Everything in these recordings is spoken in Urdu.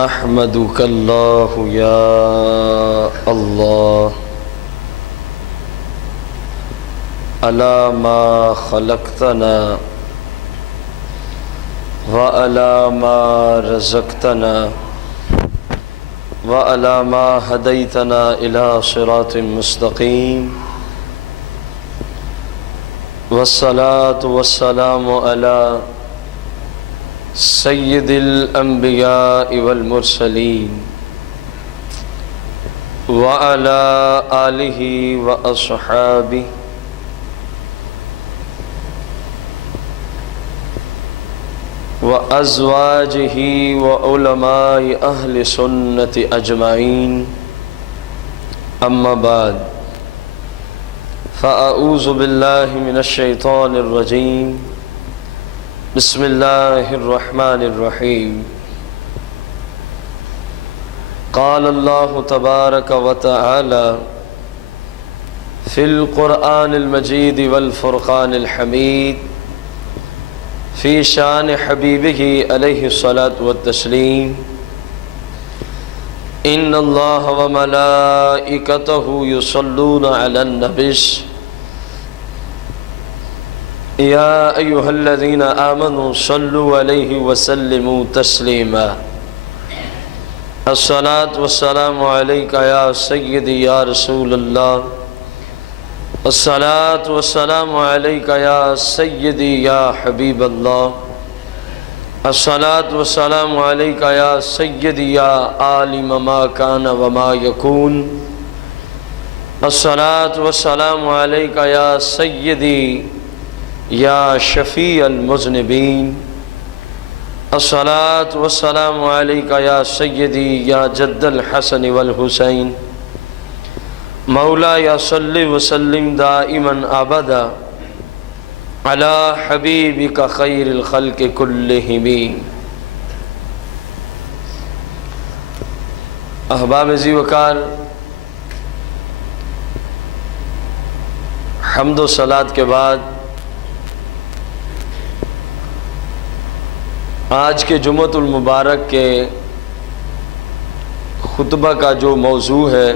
نحمدک اللہ یا اللہ علی ما خلقتنا وعلی ما رزقتنا وعلی ما ہدیتنا الی صراط مستقیم والصلاة والسلام علی سید الانبیاء والمرسلین وعلی آلہ واصحابہ وازواجہ وعلماء اہل سنت اجمعین اما بعد فاعوذ باللہ من الشیطان الرجیم بسم اللہ الرحمن الرحیم قال اللہ تبارک وتعالی فی القرآن المجید والفرقان الحمید فی شان حبیبہ علیہ الصلاۃ والتسلیم ان اللہ وملائکتہ یصلون علی النبی یا ایہا الذین آمنوا صلوا علیہ وسلموا تسلیما الصلاۃ والسلام علیک یا سیدی یا رسول اللہ الصلاۃ والسلام علیک یا سیدی یا حبیب اللہ الصلاۃ والسلام علیک یا سیدی یا عالم ما کان وما یکون الصلاۃ والسلام علیک یا سیدی یا شفیع المذنبین الصلاۃ والسلام علیک یا سیدی یا جد الحسن والحسین مولا یا صلی وسلم دائما ابدا علی حبیبک خیر الخلق کلہم۔ احباب ذی وقار، حمد و صلاۃ کے بعد آج کے جمعۃ المبارک کے خطبہ کا جو موضوع ہے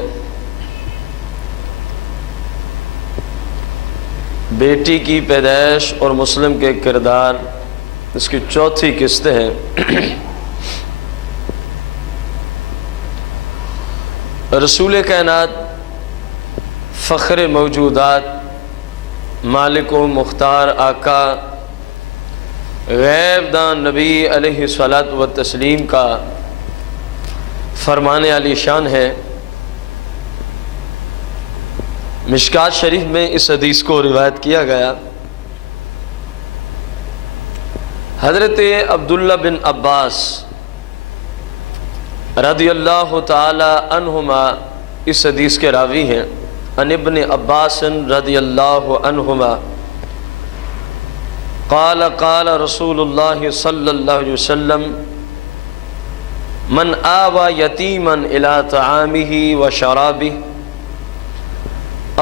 بیٹی کی پیدائش اور مسلم کے کردار، اس کی چوتھی قسط ہے۔ رسول کائنات، فخر موجودات، مالک و مختار آقا، غیب دان نبی علیہ الصلاۃ والتسلیم کا فرمان علی شان ہے۔ مشکات شریف میں اس حدیث کو روایت کیا گیا، حضرت عبداللہ بن عباس رضی اللہ تعالی عنہما اس حدیث کے راوی ہیں۔ عن ابن عباس رضی اللہ عنہما قال قال رسول اللہ صلی اللہ علیہ وسلم من آوى یتیما الی طعامہ و شرابہ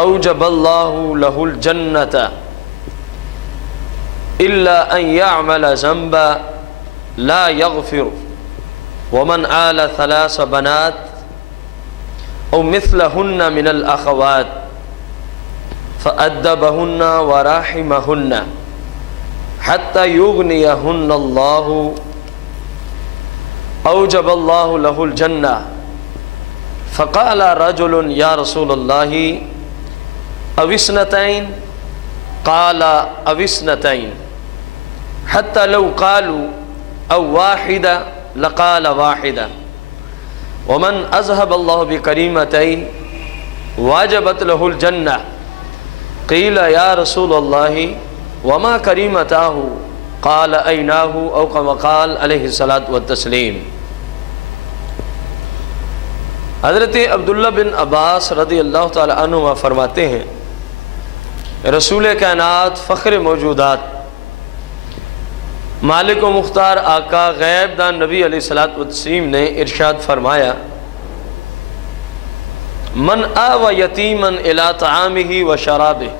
اوجب اللہ لہ الجنۃ الا ان یعمل ذنبا لا یغفر ومن آل ثلاث بنات او مثلہن من الاخوات فأدبہن ورحمہن حتی یغنیہن اللہ اوجب اللہ لہ الجنہ فقال رجل یا رسول اللہ او اثنتین قال او اثنتین حتی لو قالوا او واحدہ لقال واحدہ ومن اذهب اللہ بکریمتین واجبت لہ الجنہ قیل یا رسول اللہ وما کریمتاہ قال ایناہ او کما قال علیہ الصلاۃ والتسلیم۔ حضرت عبداللہ بن عباس رضی اللہ تعالی عنہ فرماتے ہیں، رسول کائنات، فخر موجودات، مالک و مختار آقا، غیب دان نبی علیہ الصلاۃ والتسلیم نے ارشاد فرمایا، من آوى یتیما الی طعامہ و شرابہ،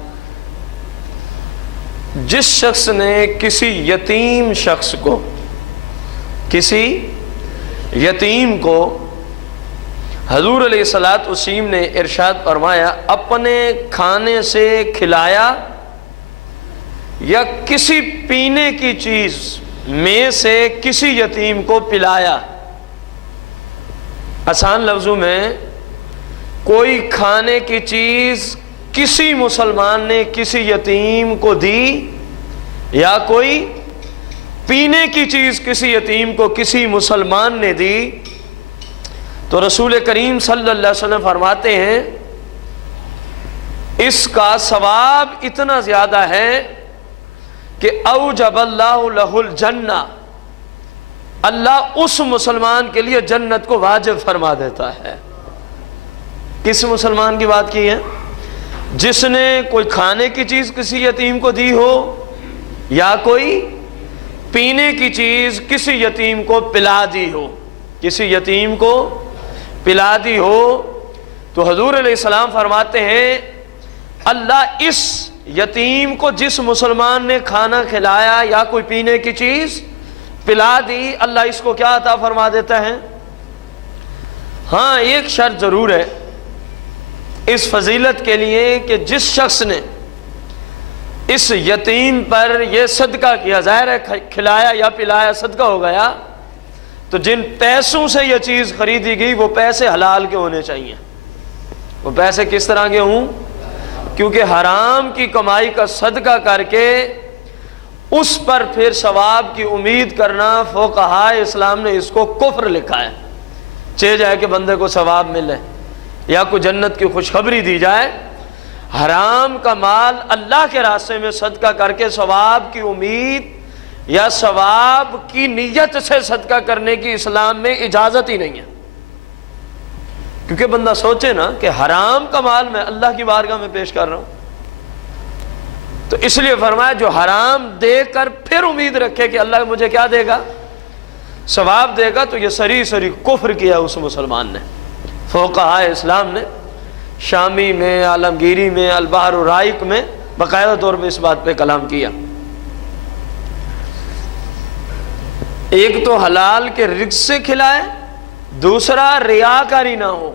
جس شخص نے کسی یتیم شخص کو، کسی یتیم کو حضور علیہ الصلوۃ والتسلیم نے ارشاد فرمایا اپنے کھانے سے کھلایا یا کسی پینے کی چیز میں سے کسی یتیم کو پلایا۔ آسان لفظوں میں کوئی کھانے کی چیز کسی مسلمان نے کسی یتیم کو دی یا کوئی پینے کی چیز کسی یتیم کو کسی مسلمان نے دی تو رسول کریم صلی اللہ علیہ وسلم فرماتے ہیں اس کا ثواب اتنا زیادہ ہے کہ اوجب اللہ لہ الجنہ، اللہ اس مسلمان کے لیے جنت کو واجب فرما دیتا ہے۔ کس مسلمان کی بات کی ہے؟ جس نے کوئی کھانے کی چیز کسی یتیم کو دی ہو یا کوئی پینے کی چیز کسی یتیم کو پلا دی ہو، کسی یتیم کو پلا دی ہو تو حضور علیہ السلام فرماتے ہیں اللہ اس یتیم کو جس مسلمان نے کھانا کھلایا یا کوئی پینے کی چیز پلا دی، اللہ اس کو کیا عطا فرما دیتا ہے؟ ہاں ایک شرط ضرور ہے اس فضیلت کے لیے کہ جس شخص نے اس یتیم پر یہ صدقہ کیا، ظاہر ہے کھلایا یا پلایا صدقہ ہو گیا، تو جن پیسوں سے یہ چیز خریدی گئی وہ پیسے حلال کے ہونے چاہیے۔ وہ پیسے کس طرح کے ہوں؟ کیونکہ حرام کی کمائی کا صدقہ کر کے اس پر پھر ثواب کی امید کرنا، فقہائے اسلام نے اس کو کفر لکھا ہے۔ چاہے جائے کہ بندے کو ثواب ملے یا کوئی جنت کی خوشخبری دی جائے، حرام کا مال اللہ کے راستے میں صدقہ کر کے ثواب کی امید یا ثواب کی نیت سے صدقہ کرنے کی اسلام میں اجازت ہی نہیں ہے۔ کیونکہ بندہ سوچے نا کہ حرام کا مال میں اللہ کی بارگاہ میں پیش کر رہا ہوں، تو اس لیے فرمایا جو حرام دے کر پھر امید رکھے کہ اللہ مجھے کیا دے گا؟ ثواب دے گا، تو یہ سری کفر کیا اس مسلمان نے۔ فقہائے اسلام نے شامی میں، عالمگیری میں، البحر الرائق میں باقاعدہ طور پہ اس بات پہ کلام کیا۔ ایک تو حلال کے رزق سے کھلائے، دوسرا ریاکاری نہ ہو،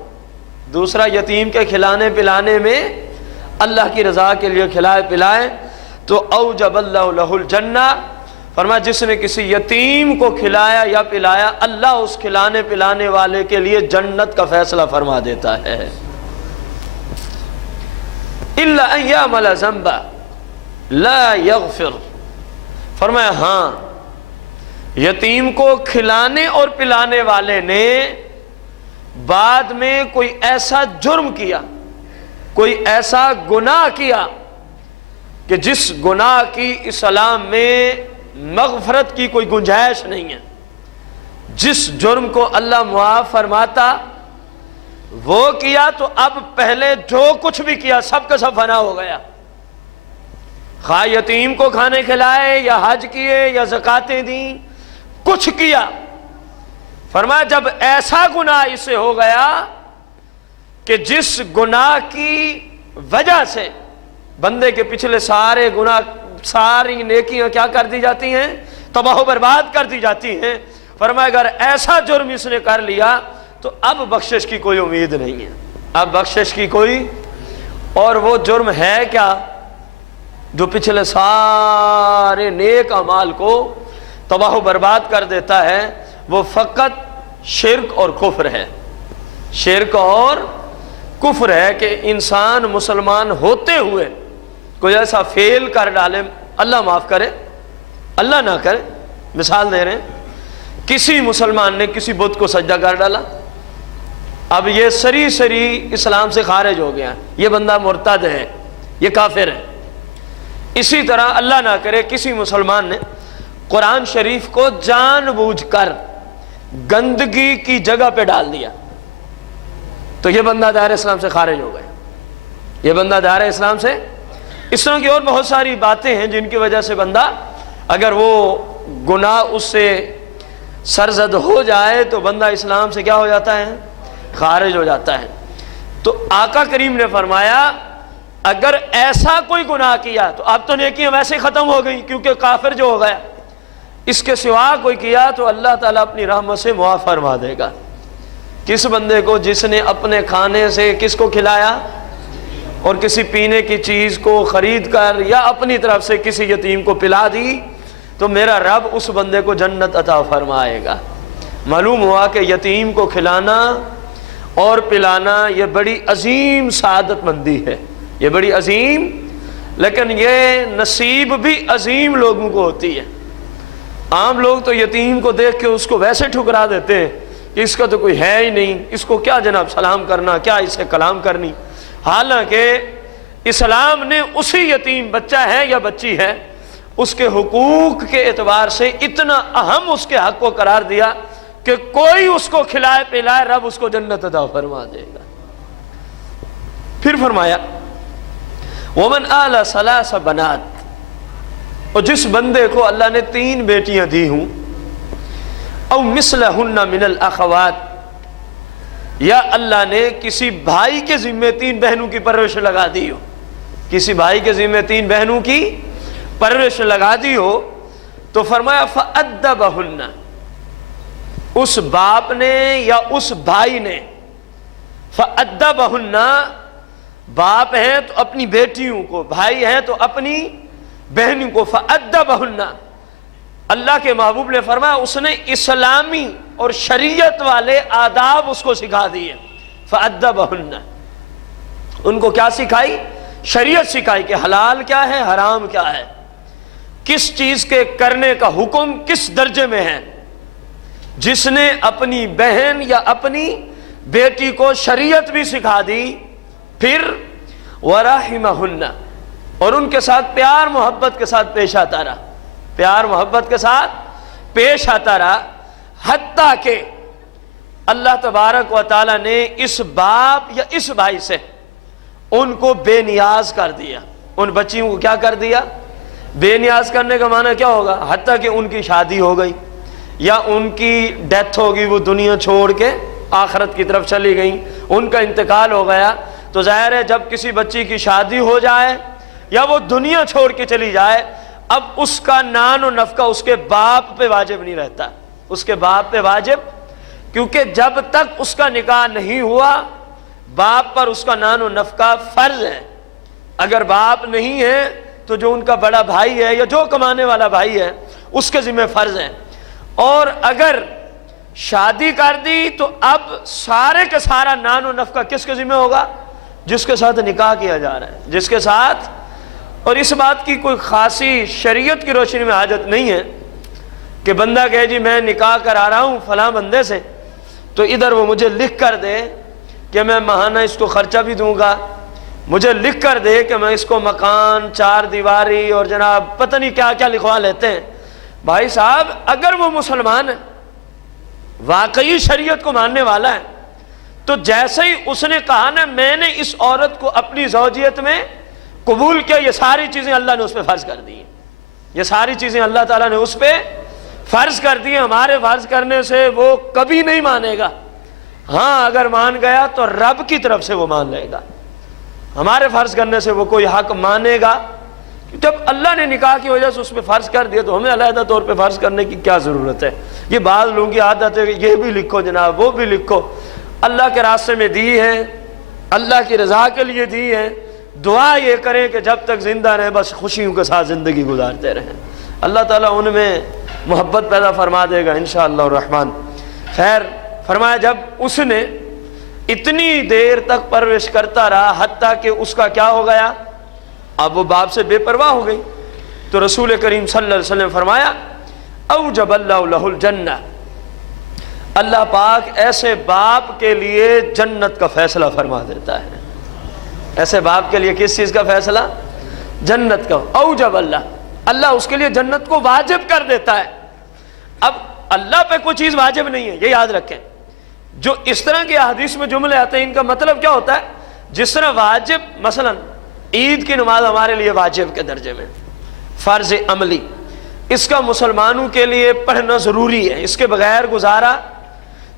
دوسرا یتیم کے کھلانے پلانے میں اللہ کی رضا کے لیے کھلائے پلائے تو اوجب اللہ لہ الجنہ، فرمایا جس نے کسی یتیم کو کھلایا یا پلایا اللہ اس کھلانے پلانے والے کے لیے جنت کا فیصلہ فرما دیتا ہے۔ الا ان یعمل ذنبا لا یغفر، فرمایا ہاں یتیم کو کھلانے اور پلانے والے نے بعد میں کوئی ایسا جرم کیا، کوئی ایسا گناہ کیا کہ جس گناہ کی اسلام میں مغفرت کی کوئی گنجائش نہیں ہے، جس جرم کو اللہ معاف فرماتا وہ کیا تو اب پہلے جو کچھ بھی کیا سب کا سب فنا ہو گیا۔ خواہ یتیم کو کھانے کھلائے یا حج کیے یا زکاتیں دیں، کچھ کیا، فرمایا جب ایسا گناہ اس سے ہو گیا کہ جس گناہ کی وجہ سے بندے کے پچھلے سارے گناہ، ساری نیکیاں کیا کر دی جاتی ہیں؟ تباہ و برباد کر دی جاتی ہیں، فرمایا اگر ایسا جرم اس نے کر لیا تو اب بخشش کی کوئی امید نہیں ہے، اب بخشش کی کوئی، اور وہ جرم ہے کیا؟ جو پچھلے سارے نیک اعمال کو تباہ و برباد کر دیتا ہے، وہ فقط شرک اور کفر ہے۔ شرک اور کفر ہے کہ انسان مسلمان ہوتے ہوئے کوئی ایسا فیل کر ڈالے، اللہ معاف کرے، اللہ نہ کرے۔ مثال دے رہے ہیں، کسی مسلمان نے کسی بت کو سجدہ کر ڈالا، اب یہ سری اسلام سے خارج ہو گیا، یہ بندہ مرتد ہے، یہ کافر ہے۔ اسی طرح اللہ نہ کرے کسی مسلمان نے قرآن شریف کو جان بوجھ کر گندگی کی جگہ پہ ڈال دیا تو یہ بندہ دائرہ اسلام سے خارج ہو گیا، یہ بندہ دائرہ اسلام سے۔ اس طرح کی اور بہت ساری باتیں ہیں جن کی وجہ سے بندہ اگر وہ گناہ اس سے سرزد ہو جائے تو بندہ اسلام سے کیا ہو جاتا ہے؟ خارج ہو جاتا ہے۔ تو آقا کریم نے فرمایا اگر ایسا کوئی گناہ کیا تو اب تو نیکیاں ویسے ختم ہو گئی کیونکہ کافر جو ہو گیا، اس کے سوا کوئی کیا تو اللہ تعالیٰ اپنی رحمت سے معاف فرما دے گا۔ کس بندے کو جس نے اپنے کھانے سے کس کو کھلایا اور کسی پینے کی چیز کو خرید کر یا اپنی طرف سے کسی یتیم کو پلا دی تو میرا رب اس بندے کو جنت عطا فرمائے گا۔ معلوم ہوا کہ یتیم کو کھلانا اور پلانا یہ بڑی عظیم سعادت مندی ہے، یہ بڑی عظیم، لیکن یہ نصیب بھی عظیم لوگوں کو ہوتی ہے۔ عام لوگ تو یتیم کو دیکھ کے اس کو ویسے ٹھکرا دیتے ہیں کہ اس کا تو کوئی ہے ہی نہیں، اس کو کیا جناب سلام کرنا، کیا اسے کلام کرنی۔ حالانکہ اسلام نے اسی یتیم بچہ ہے یا بچی ہے اس کے حقوق کے اعتبار سے اتنا اہم اس کے حق کو قرار دیا کہ کوئی اس کو کھلائے پلائے رب اس کو جنت عطا فرما دے گا۔ پھر فرمایا ومن آل ثلاث بنات، اور جس بندے کو اللہ نے 3 بیٹیاں دی ہوں، او مثلہن من الاخوات، یا اللہ نے کسی بھائی کے ذمے 3 بہنوں کی پرورش لگا دی ہو، کسی بھائی کے ذمے 3 بہنوں کی پرورش لگا دی ہو، تو فرمایا فأدبہن، اس باپ نے یا اس بھائی نے، فأدبہن، باپ ہیں تو اپنی بیٹیوں کو، بھائی ہیں تو اپنی بہنوں کو، فأدبہن، اللہ کے محبوب نے فرمایا اس نے اسلامی اور شریعت والے آداب اس کو سکھا دیے۔ فأدبہن، ان کو کیا سکھائی؟ شریعت سکھائی کہ حلال کیا ہے، حرام کیا ہے، کس چیز کے کرنے کا حکم کس درجے میں ہے۔ جس نے اپنی بہن یا اپنی بیٹی کو شریعت بھی سکھا دی، پھر وَرَحِمَهُنَّ، اور ان کے ساتھ پیار محبت کے ساتھ پیش آتا رہا، پیار محبت کے ساتھ پیش آتا رہا، حتیٰ کہ اللہ تبارک و تعالیٰ نے اس باپ یا اس بھائی سے ان کو بے نیاز کر دیا، ان بچیوں کو کیا کر دیا؟ بے نیاز کرنے کا معنی کیا ہوگا؟ حتیٰ کہ ان کی شادی ہو گئی یا ان کی ڈیتھ ہوگی، وہ دنیا چھوڑ کے آخرت کی طرف چلی گئیں، ان کا انتقال ہو گیا، تو ظاہر ہے جب کسی بچی کی شادی ہو جائے یا وہ دنیا چھوڑ کے چلی جائے، اب اس کا نان و نفقہ اس کے باپ پہ واجب نہیں رہتا، اس کے باپ پہ واجب، کیونکہ جب تک اس کا نکاح نہیں ہوا باپ پر اس کا نان و نفقہ فرض ہے۔ اگر باپ نہیں ہے تو جو ان کا بڑا بھائی ہے یا جو کمانے والا بھائی ہے اس کے ذمہ فرض ہے، اور اگر شادی کر دی تو اب سارے کا سارا نان و نفقہ کس کے ذمہ ہوگا؟ جس کے ساتھ نکاح کیا جا رہا ہے، جس کے ساتھ۔ اور اس بات کی کوئی خاصی شریعت کی روشنی میں حاجت نہیں ہے کہ بندہ کہے جی میں نکاح کرا رہا ہوں فلاں بندے سے، تو ادھر وہ مجھے لکھ کر دے کہ میں ماہانہ اس کو خرچہ بھی دوں گا، مجھے لکھ کر دے کہ میں اس کو مکان، 4 دیواری اور جناب پتہ نہیں کیا کیا لکھوا لیتے ہیں۔ بھائی صاحب اگر وہ مسلمان ہے، واقعی شریعت کو ماننے والا ہے، تو جیسے ہی اس نے کہا نا میں نے اس عورت کو اپنی زوجیت میں قبول کیا، یہ ساری چیزیں اللہ نے اس پہ فرض کر دی ہیں، یہ ساری چیزیں اللہ تعالیٰ نے اس پہ فرض کر دی ہیں۔ ہمارے فرض کرنے سے وہ کبھی نہیں مانے گا، ہاں اگر مان گیا تو رب کی طرف سے وہ مان لے گا، ہمارے فرض کرنے سے وہ کوئی حق مانے گا؟ جب اللہ نے نکاح کی وجہ سے اس پہ فرض کر دیا تو ہمیں علیحدہ طور پہ فرض کرنے کی کیا ضرورت ہے؟ یہ بعض لوگوں کی عادت ہے کہ یہ بھی لکھو جناب، وہ بھی لکھو، اللہ کے راستے میں دی ہے، اللہ کی رضا کے لیے دی ہے، دعا یہ کریں کہ جب تک زندہ رہیں بس خوشیوں کے ساتھ زندگی گزارتے رہیں، اللہ تعالیٰ ان میں محبت پیدا فرما دے گا انشاءاللہ الرحمن۔ خیر فرمایا جب اس نے اتنی دیر تک پرورش کرتا رہا حتیٰ کہ اس کا کیا ہو گیا، اب وہ باپ سے بے پرواہ ہو گئی، تو رسول کریم صلی اللہ علیہ وسلم فرمایا اوجب اللہ لہ الجنہ، اللہ پاک ایسے باپ کے لیے جنت کا فیصلہ فرما دیتا ہے۔ ایسے باپ کے لیے کس چیز کا فیصلہ؟ جنت کا۔ اوجب اللہ اس کے لیے جنت کو واجب کر دیتا ہے۔ اب اللہ پہ کوئی چیز واجب نہیں ہے، یہ یاد رکھیں۔ جو اس طرح کے حدیث میں جملے آتے ہیں ان کا مطلب کیا ہوتا ہے؟ جس طرح واجب، مثلا عید کی نماز ہمارے لیے واجب کے درجے میں، فرض عملی، اس کا مسلمانوں کے لیے پڑھنا ضروری ہے، اس کے بغیر گزارا۔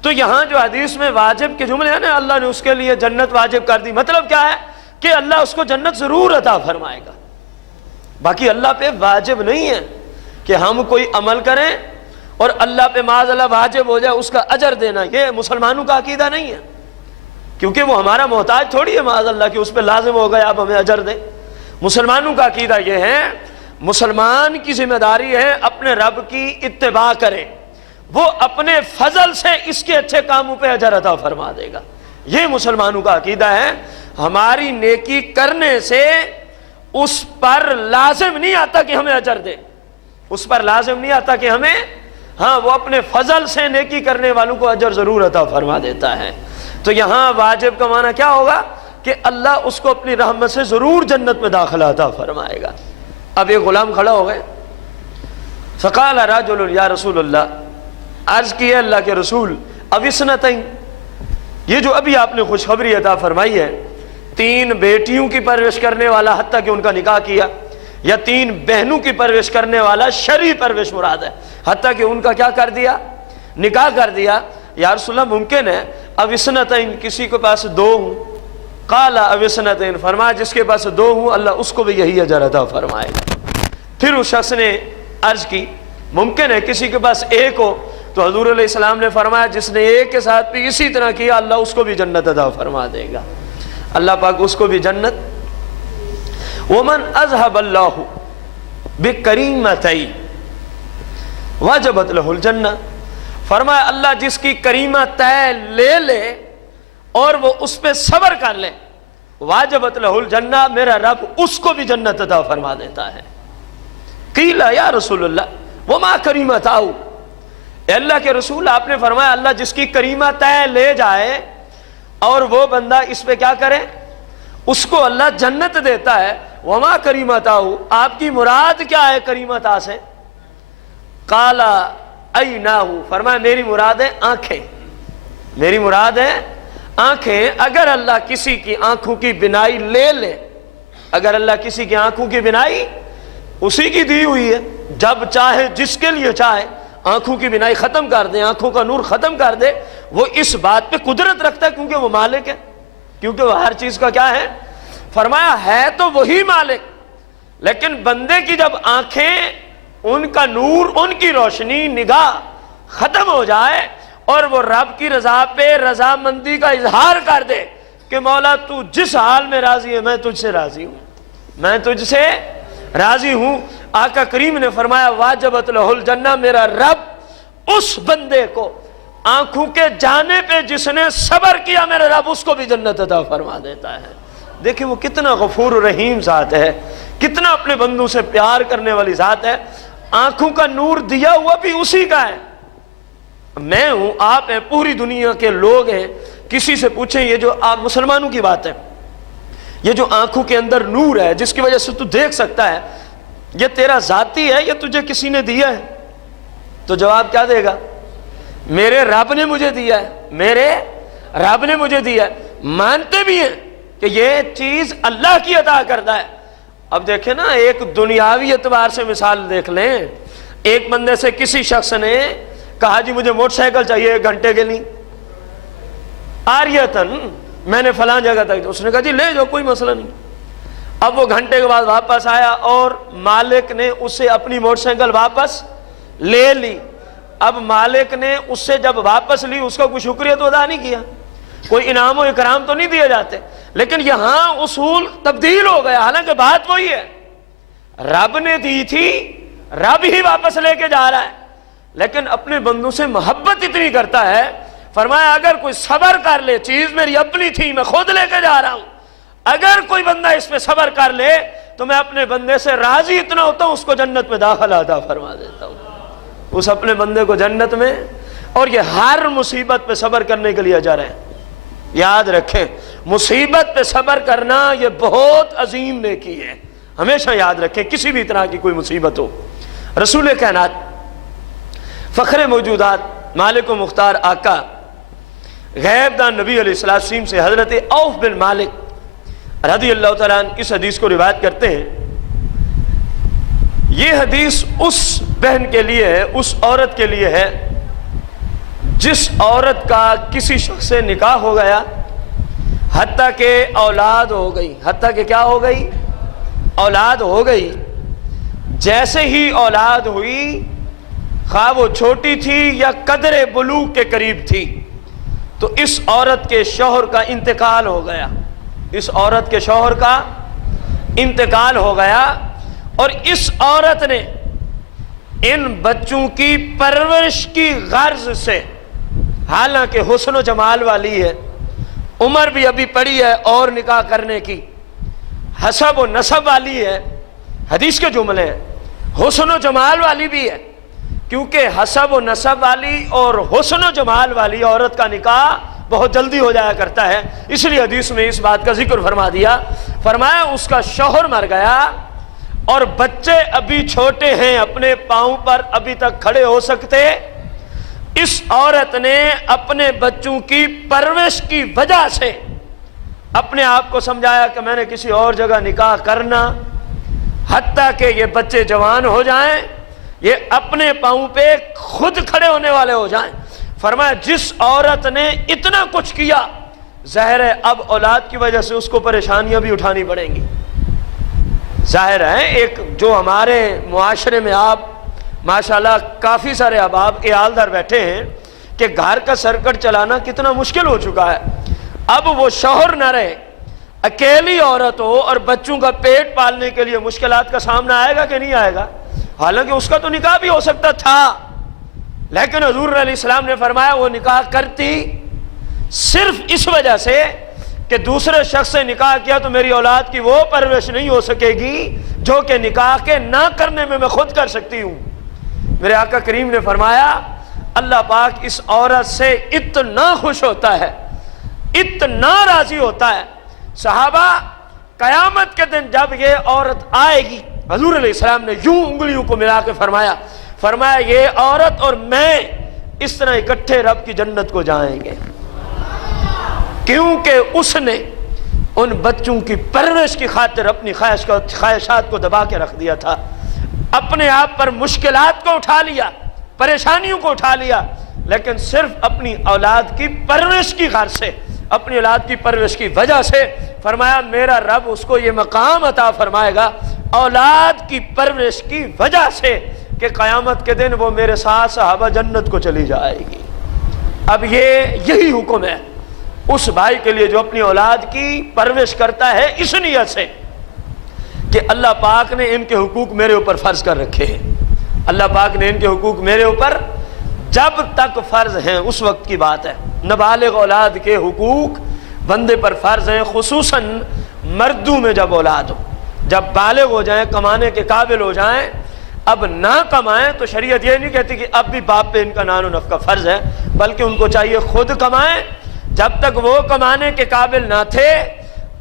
تو یہاں جو حدیث میں واجب کے جملے ہیں نا، اللہ نے اس کے لیے جنت واجب کر دی، مطلب کیا ہے کہ اللہ اس کو جنت ضرور عطا فرمائے گا۔ باقی اللہ پہ واجب نہیں ہے کہ ہم کوئی عمل کریں اور اللہ پہ معاذ اللہ واجب ہو جائے اس کا اجر دینا، یہ مسلمانوں کا عقیدہ نہیں ہے، کیونکہ وہ ہمارا محتاج تھوڑی ہے معاذ اللہ کہ اس پہ لازم ہو گیا اب ہمیں اجر دے۔ مسلمانوں کا عقیدہ یہ ہے، مسلمان کی ذمہ داری ہے اپنے رب کی اتباع کرے، وہ اپنے فضل سے اس کے اچھے کاموں پہ اجر عطا فرما دے گا۔ یہ مسلمانوں کا عقیدہ ہے۔ ہماری نیکی کرنے سے اس پر لازم نہیں آتا کہ ہمیں اجر دے، اس پر لازم نہیں آتا کہ ہمیں، ہاں وہ اپنے فضل سے نیکی کرنے والوں کو اجر ضرور عطا فرما دیتا ہے۔ تو یہاں واجب کا معنی کیا ہوگا کہ اللہ اس کو اپنی رحمت سے ضرور جنت میں داخلہ عطا فرمائے گا۔ اب ایک غلام کھڑا ہو گئے، فقال رجل یا رسول اللہ، عرض کی ہے اللہ کے رسول، اب اثنتین، یہ جو ابھی آپ نے خوشخبری عطا فرمائی ہے، 3 بیٹیوں کی پرورش کرنے والا حتیٰ کہ ان کا نکاح کیا، یا 3 بہنوں کی پرورش کرنے والا شرعی پرورش مراد ہے، حتیٰ کہ ان کا کیا کر دیا، نکاح کر دیا، یا رسول اللہ ممکن ہے اب اثنتین، کسی کے پاس 2 ہوں، قال اب اثنتین، فرمایا جس کے پاس 2 ہوں اللہ اس کو بھی یہی اجر عطا فرمائے گا۔ پھر اس شخص نے عرض کی ممکن ہے کسی کے پاس 1 ہو، تو حضور علیہ السلام نے فرمایا جس نے 1 کے ساتھ بھی اسی طرح کیا اللہ اس کو بھی جنت عطا فرما دے گا، اللہ پاک اس کو بھی جنت۔ ومن اذهب اللہ بکریمتین وجبت لہ الجنہ، فرمایا اللہ جس کی کریمہ طے لے لے اور وہ اس پہ صبر کر لے، واجبت لہ الجنہ، میرا رب اس کو بھی جنت عطا فرما دیتا ہے۔ قیل یا رسول اللہ وما کریمتہ، اے اللہ کے رسول آپ نے فرمایا اللہ جس کی کریمہ طے لے جائے اور وہ بندہ اس پہ کیا کرے اس کو اللہ جنت دیتا ہے، وما کریمتہ، آپ کی مراد کیا ہے کریمتہ سے؟ قال عیناہ، فرمایا میری مراد ہے آنکھیں، میری مراد ہے آنکھیں۔ اگر اللہ کسی کی آنکھوں کی بینائی لے لے، اگر اللہ کسی کی آنکھوں کی بینائی اسی کی دی ہوئی ہے، جب چاہے جس کے لیے چاہے آنکھوں کی بینائی ختم کر دے، آنکھوں کا نور ختم کر دے، وہ اس بات پہ قدرت رکھتا ہے کیونکہ وہ مالک ہے، کیونکہ وہ ہر چیز کا کیا ہے، فرمایا ہے تو وہی مالک، لیکن بندے کی جب آنکھیں، ان کا نور، ان کی روشنی، نگاہ ختم ہو جائے اور وہ رب کی رضا پہ رضامندی کا اظہار کر دے کہ مولا تو جس حال میں راضی ہے میں تجھ سے راضی ہوں، میں تجھ سے راضی ہوں، آقا کریم نے فرمایا واجبت لہ الجنہ، میرا رب اس بندے کو آنکھوں کے جانے پہ جس نے صبر کیا میرا رب اس کو بھی جنت عطا فرما دیتا ہے۔ دیکھیں وہ کتنا غفور و رحیم ذات ہے، کتنا اپنے بندوں سے پیار کرنے والی ذات ہے۔ آنکھوں کا نور دیا ہوا بھی اسی کا ہے، میں ہوں، آپ ہیں، پوری دنیا کے لوگ ہیں، کسی سے پوچھیں یہ جو آپ مسلمانوں کی بات ہے، یہ جو آنکھوں کے اندر نور ہے جس کی وجہ سے تو دیکھ سکتا ہے، یہ تیرا ذاتی ہے یا تجھے کسی نے دیا ہے؟ تو جواب کیا دے گا؟ میرے رب نے مجھے دیا ہے، میرے رب نے مجھے دیا ہے۔ مانتے بھی ہیں کہ یہ چیز اللہ کی عطا کردہ ہے۔ اب دیکھیں نا، ایک دنیاوی اعتبار سے مثال دیکھ لیں، ایک بندے سے کسی شخص نے کہا جی مجھے موٹر سائیکل چاہیے 1 گھنٹے کے لیے، آریتن، میں نے فلاں جگہ تک، اس نے کہا جی لے جاؤ کوئی مسئلہ نہیں۔ اب وہ گھنٹے کے بعد واپس آیا اور مالک نے اس سے اپنی موٹر سائیکل واپس لے لی۔ اب مالک نے اس سے جب واپس لی اس کا کوئی شکریہ تو ادا نہیں کیا، کوئی انعام و اکرام تو نہیں دیے جاتے، لیکن یہاں اصول تبدیل ہو گیا، حالانکہ بات وہی ہے، رب نے دی تھی، رب ہی واپس لے کے جا رہا ہے، لیکن اپنے بندوں سے محبت اتنی کرتا ہے، فرمایا اگر کوئی صبر کر لے، چیز میری اپنی تھی میں خود لے کے جا رہا ہوں، اگر کوئی بندہ اس پہ صبر کر لے تو میں اپنے بندے سے راضی اتنا ہوتا ہوں اس کو جنت میں داخلہ عطا فرما دیتا ہوں، اس اپنے بندے کو جنت میں۔ اور یہ ہر مصیبت پہ صبر کرنے کے لیے اجر ہے، یاد رکھیں مصیبت پہ صبر کرنا یہ بہت عظیم نیکی ہے، ہمیشہ یاد رکھیں کسی بھی طرح کی کوئی مصیبت ہو۔ رسول کائنات، فخر موجودات، مالک و مختار آقا، غیب دان نبی علیہ السلام سے حضرت عوف بن مالک رضی اللہ تعالیٰ عنہ اس حدیث کو روایت کرتے ہیں۔ یہ حدیث اس بہن کے لیے ہے، اس عورت کے لیے ہے جس عورت کا کسی شخص سے نکاح ہو گیا حتیٰ کہ اولاد ہو گئی، حتیٰ کہ کیا ہو گئی؟ اولاد ہو گئی، جیسے ہی اولاد ہوئی، خواہ وہ چھوٹی تھی یا قدر بلوغ کے قریب تھی، تو اس عورت کے شوہر کا انتقال ہو گیا، اس عورت کے شوہر کا انتقال ہو گیا، اور اس عورت نے ان بچوں کی پرورش کی غرض سے، حالانکہ حسن و جمال والی ہے، عمر بھی ابھی پڑی ہے اور نکاح کرنے کی، حسب و نسب والی ہے، حدیث کے جملے ہیں، حسن و جمال والی بھی ہے، کیونکہ حسب و نسب والی اور حسن و جمال والی عورت کا نکاح بہت جلدی ہو جایا کرتا ہے، اس لیے حدیث میں اس بات کا ذکر فرما دیا، فرمایا اس کا شوہر مر گیا اور بچے ابھی چھوٹے ہیں، اپنے پاؤں پر ابھی تک کھڑے ہو سکتے، اس عورت نے اپنے بچوں کی پرورش کی وجہ سے اپنے آپ کو سمجھایا کہ میں نے کسی اور جگہ نکاح کرنا، حتیٰ کہ یہ بچے جوان ہو جائیں، یہ اپنے پاؤں پہ خود کھڑے ہونے والے ہو جائیں۔ فرمایا جس عورت نے اتنا کچھ کیا، ظاہر ہے اب اولاد کی وجہ سے اس کو پریشانیاں بھی اٹھانی پڑیں گی، ظاہر ہے۔ ایک جو ہمارے معاشرے میں آپ ماشاءاللہ کافی سارے احباب عیالدار بیٹھے ہیں کہ گھر کا سرکٹ چلانا کتنا مشکل ہو چکا ہے، اب وہ شوہر نہ رہے، اکیلی عورت ہو اور بچوں کا پیٹ پالنے کے لیے مشکلات کا سامنا آئے گا کہ نہیں آئے گا؟ حالانکہ اس کا تو نکاح بھی ہو سکتا تھا، لیکن حضور علیہ السلام نے فرمایا وہ نکاح کرتی صرف اس وجہ سے کہ دوسرے شخص سے نکاح کیا تو میری اولاد کی وہ پرورش نہیں ہو سکے گی جو کہ نکاح کے نہ کرنے میں خود کر سکتی ہوں۔ میرے آقا کریم نے فرمایا اللہ پاک اس عورت سے اتنا خوش ہوتا ہے، اتنا راضی ہوتا ہے، صحابہ قیامت کے دن جب یہ عورت آئے گی، حضور علیہ السلام نے یوں انگلیوں کو ملا کے فرمایا یہ عورت اور میں اس طرح اکٹھے رب کی جنت کو جائیں گے، کیونکہ اس نے ان بچوں کی پرورش کی خاطر اپنی خواہشات کو دبا کے رکھ دیا تھا، اپنے آپ پر مشکلات کو اٹھا لیا، پریشانیوں کو اٹھا لیا، لیکن صرف اپنی اولاد کی پرورش کی غرض سے، اپنی اولاد کی پرورش کی وجہ سے، فرمایا میرا رب اس کو یہ مقام عطا فرمائے گا اولاد کی پرورش کی وجہ سے کہ قیامت کے دن وہ میرے ساتھ صحابہ جنت کو چلی جائے گی۔ اب یہی حکم ہے اس بھائی کے لیے جو اپنی اولاد کی پرورش کرتا ہے اس نیت سے کہ اللہ پاک نے ان کے حقوق میرے اوپر فرض کر رکھے ہیں، اللہ پاک نے ان کے حقوق میرے اوپر جب تک فرض ہیں اس وقت کی بات ہے، نابالغ اولاد کے حقوق بندے پر فرض ہیں، خصوصاً مردوں میں جب اولاد ہو، جب بالغ ہو جائیں، کمانے کے قابل ہو جائیں، اب نہ کمائیں تو شریعت یہ نہیں کہتی کہ اب بھی باپ پہ ان کا نان و نفقہ فرض ہے، بلکہ ان کو چاہیے خود کمائیں، جب تک وہ کمانے کے قابل نہ تھے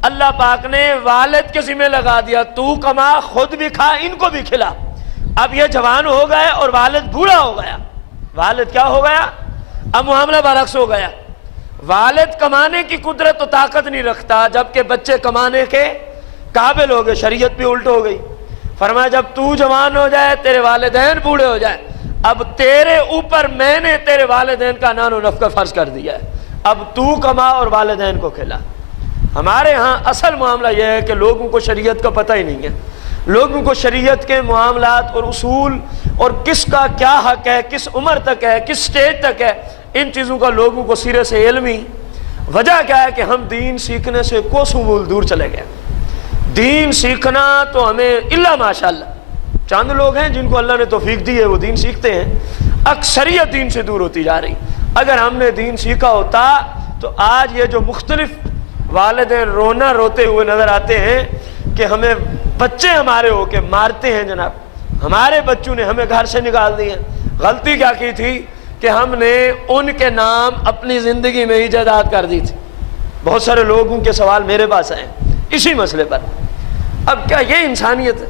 اللہ پاک نے والد کے ذمہ لگا دیا تو کما، خود بھی کھا، ان کو بھی کھلا۔ اب یہ جوان ہو گئے اور والد بوڑھا ہو گیا، والد کیا ہو گیا؟ اب معاملہ برعکس ہو گیا، والد کمانے کی قدرت و طاقت نہیں رکھتا جبکہ بچے کمانے کے قابل ہو گئے، شریعت بھی الٹ ہو گئی، فرمایا جب تو جوان ہو جائے، تیرے والدین بوڑھے ہو جائے، اب تیرے اوپر میں نے تیرے والدین کا نان و نفقہ فرض کر دیا ہے، اب تو کما اور والدین کو کھلا۔ ہمارے ہاں اصل معاملہ یہ ہے کہ لوگوں کو شریعت کا پتہ ہی نہیں ہے، لوگوں کو شریعت کے معاملات اور اصول اور کس کا کیا حق ہے، کس عمر تک ہے، کس سٹیج تک ہے، ان چیزوں کا لوگوں کو سرے سے علم ہی۔ وجہ کیا ہے کہ ہم دین سیکھنے سے کوسوں میل دور چلے گئے، دین سیکھنا تو ہمیں الا ماشاءاللہ چند لوگ ہیں جن کو اللہ نے توفیق دی ہے وہ دین سیکھتے ہیں، اکثریت دین سے دور ہوتی جا رہی۔ اگر ہم نے دین سیکھا ہوتا تو آج یہ جو مختلف والدین رونا روتے ہوئے نظر آتے ہیں کہ ہمیں بچے ہمارے ہو کے مارتے ہیں، جناب ہمارے بچوں نے ہمیں گھر سے نکال دی ہے۔ غلطی کیا کی تھی کہ ہم نے ان کے نام اپنی زندگی میں ایجاد کر دی تھی۔ بہت سارے لوگوں کے سوال میرے پاس آئے اسی مسئلے پر۔ اب کیا یہ انسانیت ہے؟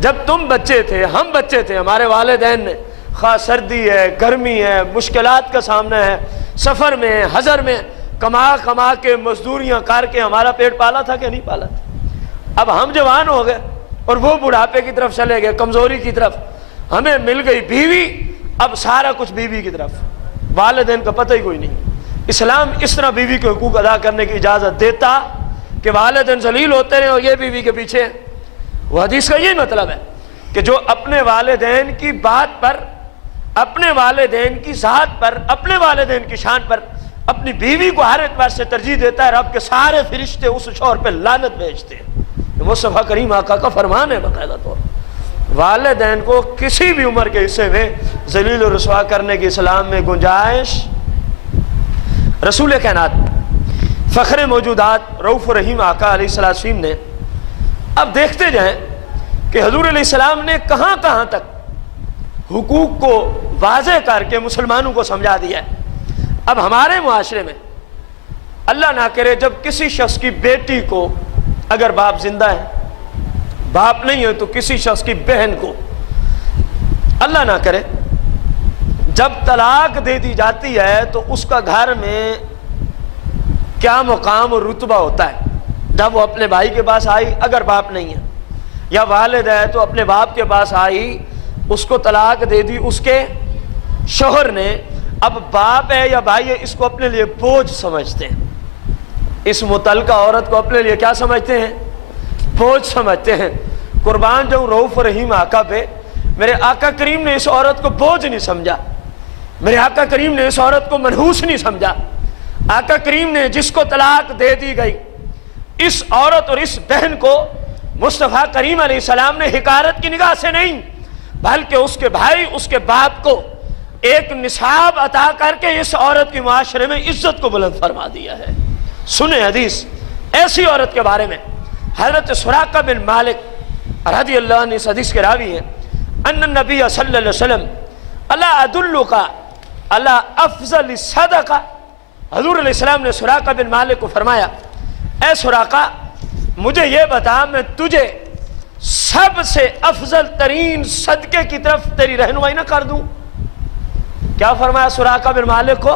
جب تم بچے تھے، ہم بچے تھے، ہمارے والدین نے خواہ سردی ہے، گرمی ہے، مشکلات کا سامنا ہے، سفر میں، حضر میں کما کے مزدوریاں کر کے ہمارا پیٹ پالا تھا کہ نہیں پالا تھا؟ اب ہم جوان ہو گئے اور وہ بڑھاپے کی طرف چلے گئے، کمزوری کی طرف، ہمیں مل گئی بیوی، اب سارا کچھ بیوی کی طرف، والدین کا پتہ ہی کوئی نہیں۔ اسلام اس طرح بیوی کے حقوق ادا کرنے کی اجازت دیتا کہ والدین ذلیل ہوتے رہے اور یہ بیوی کے پیچھے، وہ حدیث کا یہی مطلب ہے کہ جو اپنے والدین کی بات پر، اپنے والدین کی ذات پر، اپنے والدین کی شان پر اپنی بیوی کو ہر اعتبار سے ترجیح دیتا ہے، رب کے سارے فرشتے اس شوہر پہ لعنت بھیجتے ہیں۔ یہ مصطفیٰ کریم آقا کا فرمان ہے باقاعدہ طور پر۔ والدین کو کسی بھی عمر کے حصے میں ذلیل و رسوا کرنے کی اسلام میں گنجائش۔ رسول کائنات، فخر موجودات، رؤوف الرحیم آقا علیہ السلام نے اب دیکھتے جائیں کہ حضور علیہ السلام نے کہاں کہاں تک حقوق کو واضح کر کے مسلمانوں کو سمجھا دیا ہے۔ اب ہمارے معاشرے میں اللہ نہ کرے جب کسی شخص کی بیٹی کو، اگر باپ زندہ ہے، باپ نہیں ہے تو کسی شخص کی بہن کو اللہ نہ کرے جب طلاق دے دی جاتی ہے تو اس کا گھر میں کیا مقام اور رتبہ ہوتا ہے۔ جب وہ اپنے بھائی کے پاس آئی، اگر باپ نہیں ہے، یا والد ہے تو اپنے باپ کے پاس آئی، اس کو طلاق دے دی اس کے شوہر نے، اب باپ ہے یا بھائی ہے اس کو اپنے لیے بوجھ سمجھتے ہیں، اس متعلقہ عورت کو اپنے لیے کیا سمجھتے ہیں؟ بوجھ سمجھتے ہیں۔ قربان جاؤں رؤوف الرحیم آقا پہ، میرے آقا کریم نے اس عورت کو بوجھ نہیں سمجھا، میرے آقا کریم نے اس عورت کو منحوس نہیں سمجھا۔ آقا کریم نے جس کو طلاق دے دی گئی، اس عورت اور اس بہن کو مصطفیٰ کریم علیہ السلام نے حقارت کی نگاہ سے نہیں، بلکہ اس کے بھائی، اس کے باپ کو ایک نصاب عطا کر کے اس عورت کی معاشرے میں عزت کو بلند فرما دیا ہے۔ سنیں حدیث ایسی عورت کے بارے میں، حضرت سراقہ بن مالک رضی اللہ عنہ اس حدیث کے راوی ہیں، ان النبی صلی اللہ علیہ وسلم الا ادلک علی افضل صدقہ، حضور علیہ السلام نے سراقہ بن مالک کو فرمایا، اے سراقہ مجھے یہ بتا، میں تجھے سب سے افضل ترین صدقے کی طرف تیری رہنمائی نہ کر دوں؟ کیا فرمایا سراقہ بن مالک کو؟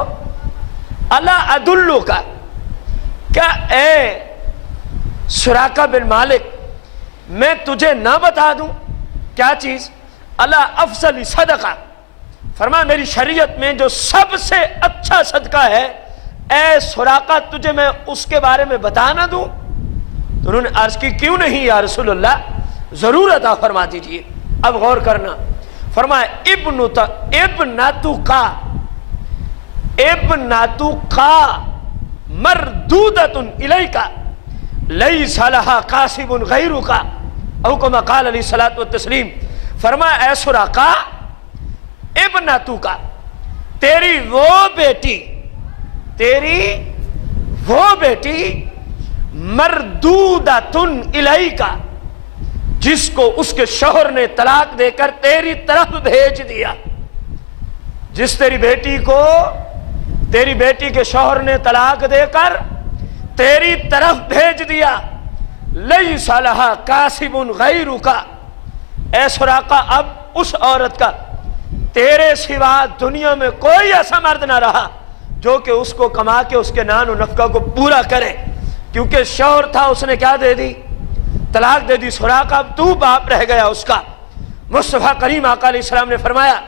الا ادلک، کیا اے سراقہ بن مالک میں تجھے نہ بتا دوں؟ کیا چیز؟ الا افضل صدقہ، فرمایا میری شریعت میں جو سب سے اچھا صدقہ ہے، اے سراقہ تجھے میں اس کے بارے میں بتا نہ دوں؟ تو انہوں نے عرض کی کیوں نہیں یا رسول اللہ، ضرور عطا فرما دیجئے۔ اب غور کرنا، فرمایا ابنتک مردودۃ الیک لیس لہا قاسب غیرک، او کما قال علیہ الصلوۃ والتسلیم، فرمایا اے سراقہ ابنتک، تیری وہ بیٹی مردودۃ الیک، جس کو اس کے شوہر نے طلاق دے کر تیری طرف بھیج دیا، جس تیری بیٹی کو تیری بیٹی کے شوہر نے طلاق دے کر تیری طرف بھیج دیا، لیس لہا قاسب غیرک، اے سراقہ اب اس عورت کا تیرے سوا دنیا میں کوئی ایسا مرد نہ رہا جو کہ اس کو کما کے اس کے نان و نفقہ کو پورا کرے، کیونکہ شوہر تھا اس نے کیا دے دی؟ طلاق دے دی۔ سراقہ اب تو باپ رہ گیا اس کا۔ مصطفیٰ کریم آقا علیہ السلام نے فرمایا،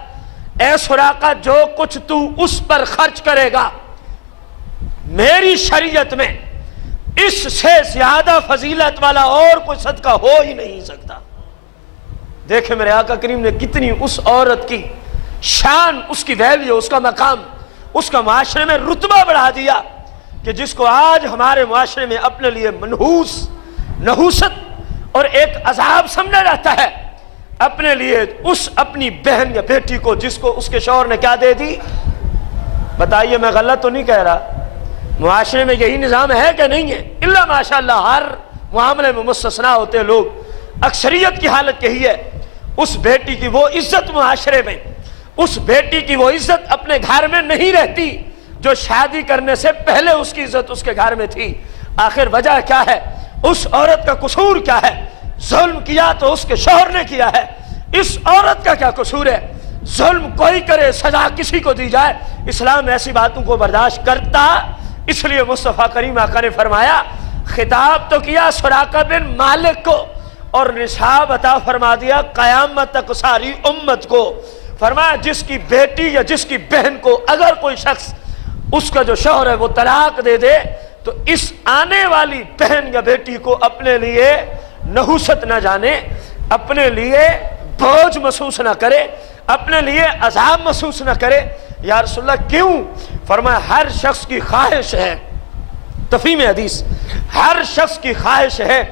اے سراقہ جو کچھ تو اس پر خرچ کرے گا، میری شریعت میں اس سے زیادہ فضیلت والا اور کوئی صدقہ ہو ہی نہیں سکتا۔ دیکھیں میرے آقا کریم نے کتنی اس عورت کی شان، اس کی ویلیو، اس کا مقام، اس کا معاشرے میں رتبہ بڑھا دیا کہ جس کو آج ہمارے معاشرے میں اپنے لیے نحوست اور ایک عذاب سمجھا جاتا ہے، اپنے لیے اس اپنی بہن یا بیٹی کو جس کو اس کے شوہر نے کیا دے دی۔ بتائیے میں غلط تو نہیں کہہ رہا، معاشرے میں یہی نظام ہے کہ نہیں ہے؟ اللہ ماشاءاللہ ہر معاملے میں مستثنا ہوتے لوگ، اکثریت کی حالت یہی ہے۔ اس بیٹی کی وہ عزت معاشرے میں، اس بیٹی کی وہ عزت اپنے گھر میں نہیں رہتی جو شادی کرنے سے پہلے اس کی عزت اس کے گھر میں تھی۔ آخر وجہ کیا ہے؟ اس عورت کا قصور کیا ہے؟ ظلم کیا تو اس کے شوہر نے کیا ہے، اس عورت کا کیا قصور ہے؟ ظلم کوئی کرے سزا کسی کو دی جائے، اسلام ایسی باتوں کو برداشت کرتا۔ اس لیے مصطفیٰ کریم آقا نے فرمایا، خطاب تو کیا سراقہ بن مالک کو اور نصاب عطا فرما دیا قیامت تک ساری امت کو۔ فرمایا جس کی بیٹی یا جس کی بہن کو اگر کوئی شخص اس کا جو شوہر ہے وہ طلاق دے دے تو اس آنے والی بہن یا بیٹی کو اپنے لیے نحوست نہ جانے، اپنے لیے بوجھ محسوس نہ کرے، اپنے لیے عذاب محسوس نہ کرے۔ یا رسول اللہ کیوں؟ فرمایا ہر شخص کی خواہش ہے، تفہیم حدیث، ہر شخص کی خواہش ہے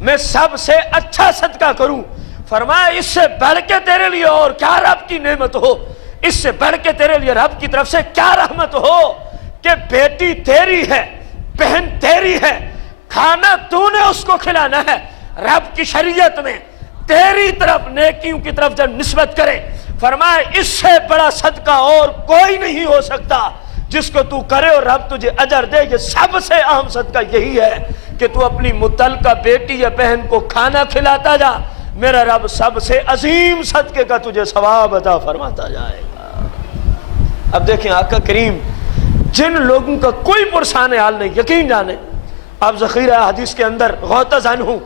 میں سب سے اچھا صدقہ کروں۔ فرمایا اس سے بڑھ کے تیرے لیے اور کیا رب کی نعمت ہو، اس سے بڑھ کے تیرے لیے رب کی طرف سے کیا رحمت ہو کہ بیٹی تیری ہے، بہن تیری ہے، کھانا تو نے اس کو کھلانا ہے۔ رب کی شریعت میں تیری طرف نیکیوں کی طرف جب نسبت کرے، فرمایا اس سے بڑا صدقہ اور کوئی نہیں ہو سکتا جس کو تو کرے اور رب تجھے اجر دے۔ یہ سب سے اہم صدقہ یہی ہے کہ تو اپنی متعلقہ بیٹی یا بہن کو کھانا کھلاتا جا، میرا رب سب سے عظیم صدقے کا تجھے ثواب عطا فرماتا جائے گا۔ اب دیکھیں آقا کریم جن لوگوں کا کوئی پرسان حال نہیں، یقین جانیں آپ ذخیرہ حدیث کے اندر غوطہ زن ہوں،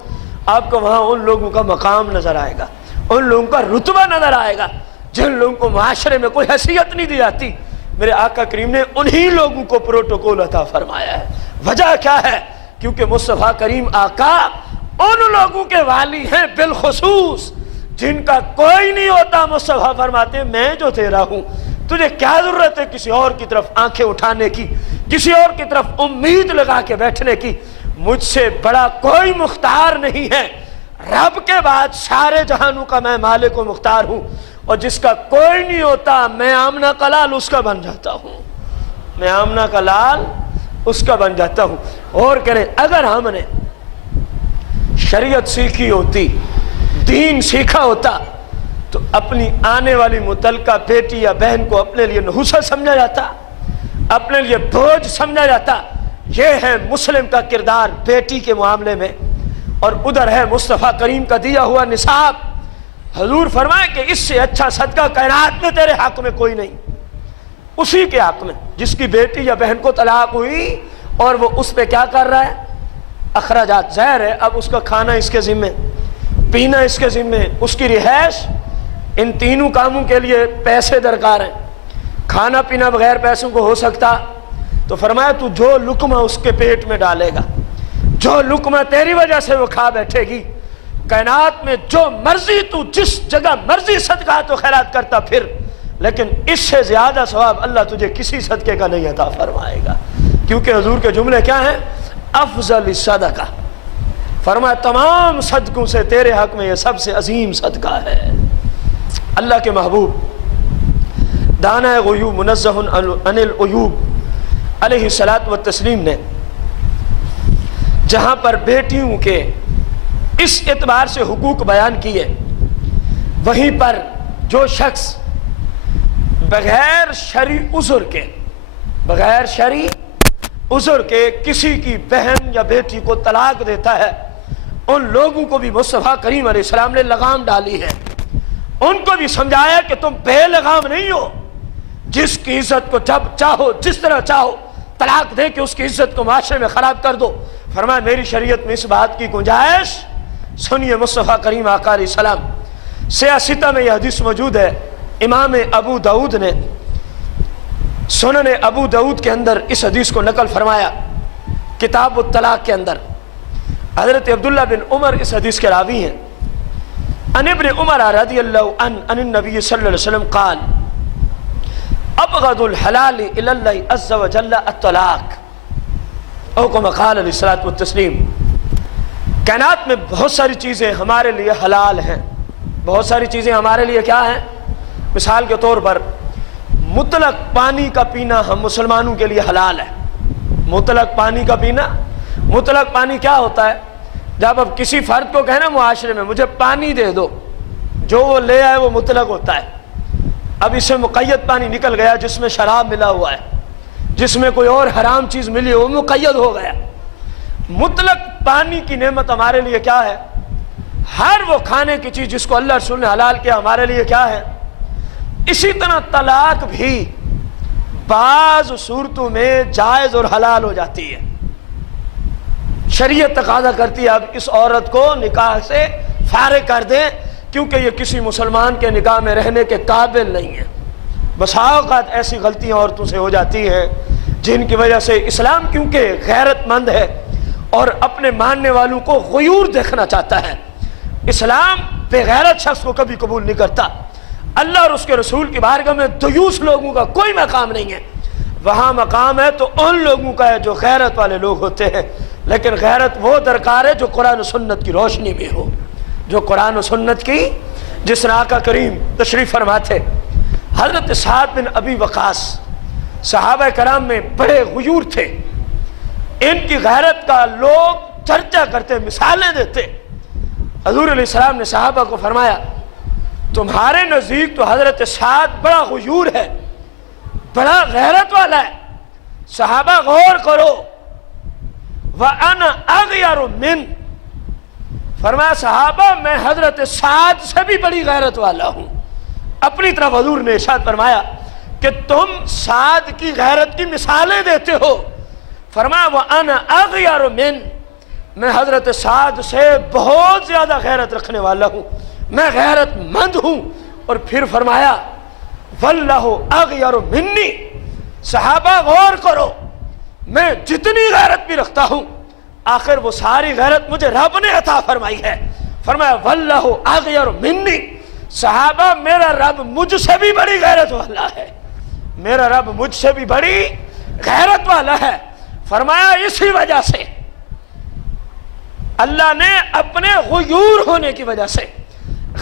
آپ کو وہاں ان لوگوں کا مقام نظر آئے گا، ان لوگوں کا رتبہ نظر آئے گا جن لوگوں کو معاشرے میں کوئی حیثیت نہیں دی جاتی۔ میرے آقا کریم نے انہی لوگوں کو پروٹوکول عطا فرمایا ہے۔ وجہ کیا ہے؟ کیونکہ مصطفیٰ کریم آقا ان لوگوں کے والی ہیں بالخصوص جن کا کوئی نہیں ہوتا۔ مصطفیٰ فرماتے ہیں میں جو تیرا ہوں، تجھے کیا ضرورت ہے کسی اور کی طرف آنکھیں اٹھانے کی، کسی اور کی طرف امید لگا کے بیٹھنے کی؟ مجھ سے بڑا کوئی مختار نہیں ہے، رب کے بعد سارے جہانوں کا میں مالک و مختار ہوں، اور جس کا کوئی نہیں ہوتا میں آمنہ کا لال اس کا بن جاتا ہوں، میں آمنہ کا لال اس کا بن جاتا ہوں۔ اور کریں اگر ہم نے شریعت سیکھی ہوتی، دین سیکھا ہوتا، تو اپنی آنے والی متعلقہ بیٹی یا بہن کو اپنے لیے نحوست سمجھا جاتا، اپنے لیے بوجھ سمجھا جاتا۔ یہ ہے مسلم کا کردار بیٹی کے معاملے میں، اور ادھر ہے مصطفیٰ کریم کا دیا ہوا نصاب۔ حضور فرمائے کہ اس سے اچھا صدقہ کائنات میں تیرے حق میں کوئی نہیں، اسی کے حق میں جس کی بیٹی یا بہن کو طلاق ہوئی اور وہ اس پہ کیا کر رہا ہے؟ اخراجات ظاہر ہے، اب اس کا کھانا اس کے ذمے، پینا اس کے ذمے، اس کی رہائش، ان تینوں کاموں کے لیے پیسے درکار ہیں۔ کھانا پینا بغیر پیسوں کو ہو سکتا؟ تو فرمایا تو جو لقمہ اس کے پیٹ میں ڈالے گا، جو لقمہ تیری وجہ سے وہ کھا بیٹھے گی، کائنات میں جو مرضی تو جس جگہ مرضی صدقہ تو خیرات کرتا پھر، لیکن اس سے زیادہ ثواب اللہ تجھے کسی صدقے کا نہیں عطا فرمائے گا۔ کیونکہ حضور کے جملے کیا ہیں؟ افضل صدقہ، فرمایا تمام صدقوں سے تیرے حق میں یہ سب سے عظیم صدقہ ہے۔ اللہ کے محبوب دانہ غیوب منزہ عن العیوب علیہ الصلاۃ والتسلیم نے جہاں پر بیٹیوں کے اس اعتبار سے حقوق بیان کیے، وہیں پر جو شخص بغیر شرعی عذر کے، بغیر شرعی عذر کے کسی کی بہن یا بیٹی کو طلاق دیتا ہے، ان لوگوں کو بھی مصطفیٰ کریم علیہ السلام نے لگام ڈالی ہے، ان کو بھی سمجھایا کہ تم بے لگام نہیں ہو، جس کی عزت کو جب چاہو جس طرح چاہو طلاق دے کے اس کی عزت کو معاشرے میں خراب کر دو۔ فرمایا میری شریعت میں اس بات کی گنجائش، سنیے مصطفیٰ کریم آقا علیہ السلام، سیاستہ میں یہ حدیث موجود ہے، امام ابو داؤد نے سنن ابو داؤد کے اندر اس حدیث کو نقل فرمایا، کتاب الطلاق کے اندر حضرت عبداللہ بن عمر اس حدیث کے راوی ہیں۔ ان ابن عمر رضی اللہ عنہ ان النبی صلی اللہ علیہ وسلم قال ابغض الحلال الی اللہ عز وجل الطلاق، او کما قال علیہ الصلوۃ والتسلیم۔ کائنات میں بہت ساری چیزیں ہمارے لیے حلال ہیں، بہت ساری چیزیں ہمارے لیے کیا ہیں؟ مثال کے طور پر مطلق پانی کا پینا ہم مسلمانوں کے لیے حلال ہے۔ مطلق پانی کا پینا، مطلق پانی کیا ہوتا ہے؟ جب اب کسی فرد کو کہنا معاشرے میں مجھے پانی دے دو، جو وہ لے آئے وہ مطلق ہوتا ہے۔ اب اس سے مقید پانی نکل گیا جس میں شراب ملا ہوا ہے، جس میں کوئی اور حرام چیز ملی وہ مقید ہو گیا۔ مطلق پانی کی نعمت ہمارے لیے کیا ہے؟ ہر وہ کھانے کی چیز جس کو اللہ رسول نے حلال کیا ہمارے لیے کیا ہے؟ اسی طرح طلاق بھی بعض صورتوں میں جائز اور حلال ہو جاتی ہے۔ شریعت تقاضا کرتی ہے اب اس عورت کو نکاح سے فارغ کر دیں، کیونکہ یہ کسی مسلمان کے نکاح میں رہنے کے قابل نہیں ہے۔ بسا اوقات ایسی غلطیاں عورتوں سے ہو جاتی ہیں جن کی وجہ سے اسلام کیونکہ غیرت مند ہے اور اپنے ماننے والوں کو غیور دیکھنا چاہتا ہے، اسلام بے غیرت شخص کو کبھی قبول نہیں کرتا۔ اللہ اور اس کے رسول کی بارگاہ میں دیوس لوگوں کا کوئی مقام نہیں ہے، وہاں مقام ہے تو ان لوگوں کا ہے جو غیرت والے لوگ ہوتے ہیں، لیکن غیرت وہ درکار ہے جو قرآن و سنت کی روشنی میں ہو، جو قرآن و سنت کی، جس نے آقا کریم تشریف فرماتے حضرت سعد بن ابی وقاص صحابہ کرام میں بڑے غیور تھے، ان کی غیرت کا لوگ چرچا کرتے، مثالیں دیتے۔ حضور علیہ السلام نے صحابہ کو فرمایا تمہارے نزدیک تو حضرت سعد بڑا غیور ہے، بڑا غیرت والا ہے، صحابہ غور کرو، وَأَنَا أَغْيَرُ مِنْ، فرمایا صحابہ میں حضرت سعد سے بھی بڑی غیرت والا ہوں۔ اپنی طرف حضور نے ارشاد فرمایا کہ تم سعد کی غیرت کی مثالیں دیتے ہو، فرمایا وَأَنَا أَغْيَرُ مِنْ، میں حضرت سعد سے بہت زیادہ غیرت رکھنے والا ہوں، میں غیرت مند ہوں۔ اور پھر فرمایا وَاللَّهُ أَغْيَرُ مِنِّي، صحابہ غور کرو، میں جتنی غیرت بھی رکھتا ہوں آخر وہ ساری غیرت مجھے رب نے عطا فرمائی ہے۔ فرمایا وَاللَّهُ أَغْيَرُ مِنِّي، صحابہ میرا رب مجھ سے بھی بڑی غیرت والا ہے، میرا رب مجھ سے بھی بڑی غیرت والا ہے۔ فرمایا اسی وجہ سے اللہ نے اپنے غیور ہونے کی وجہ سے،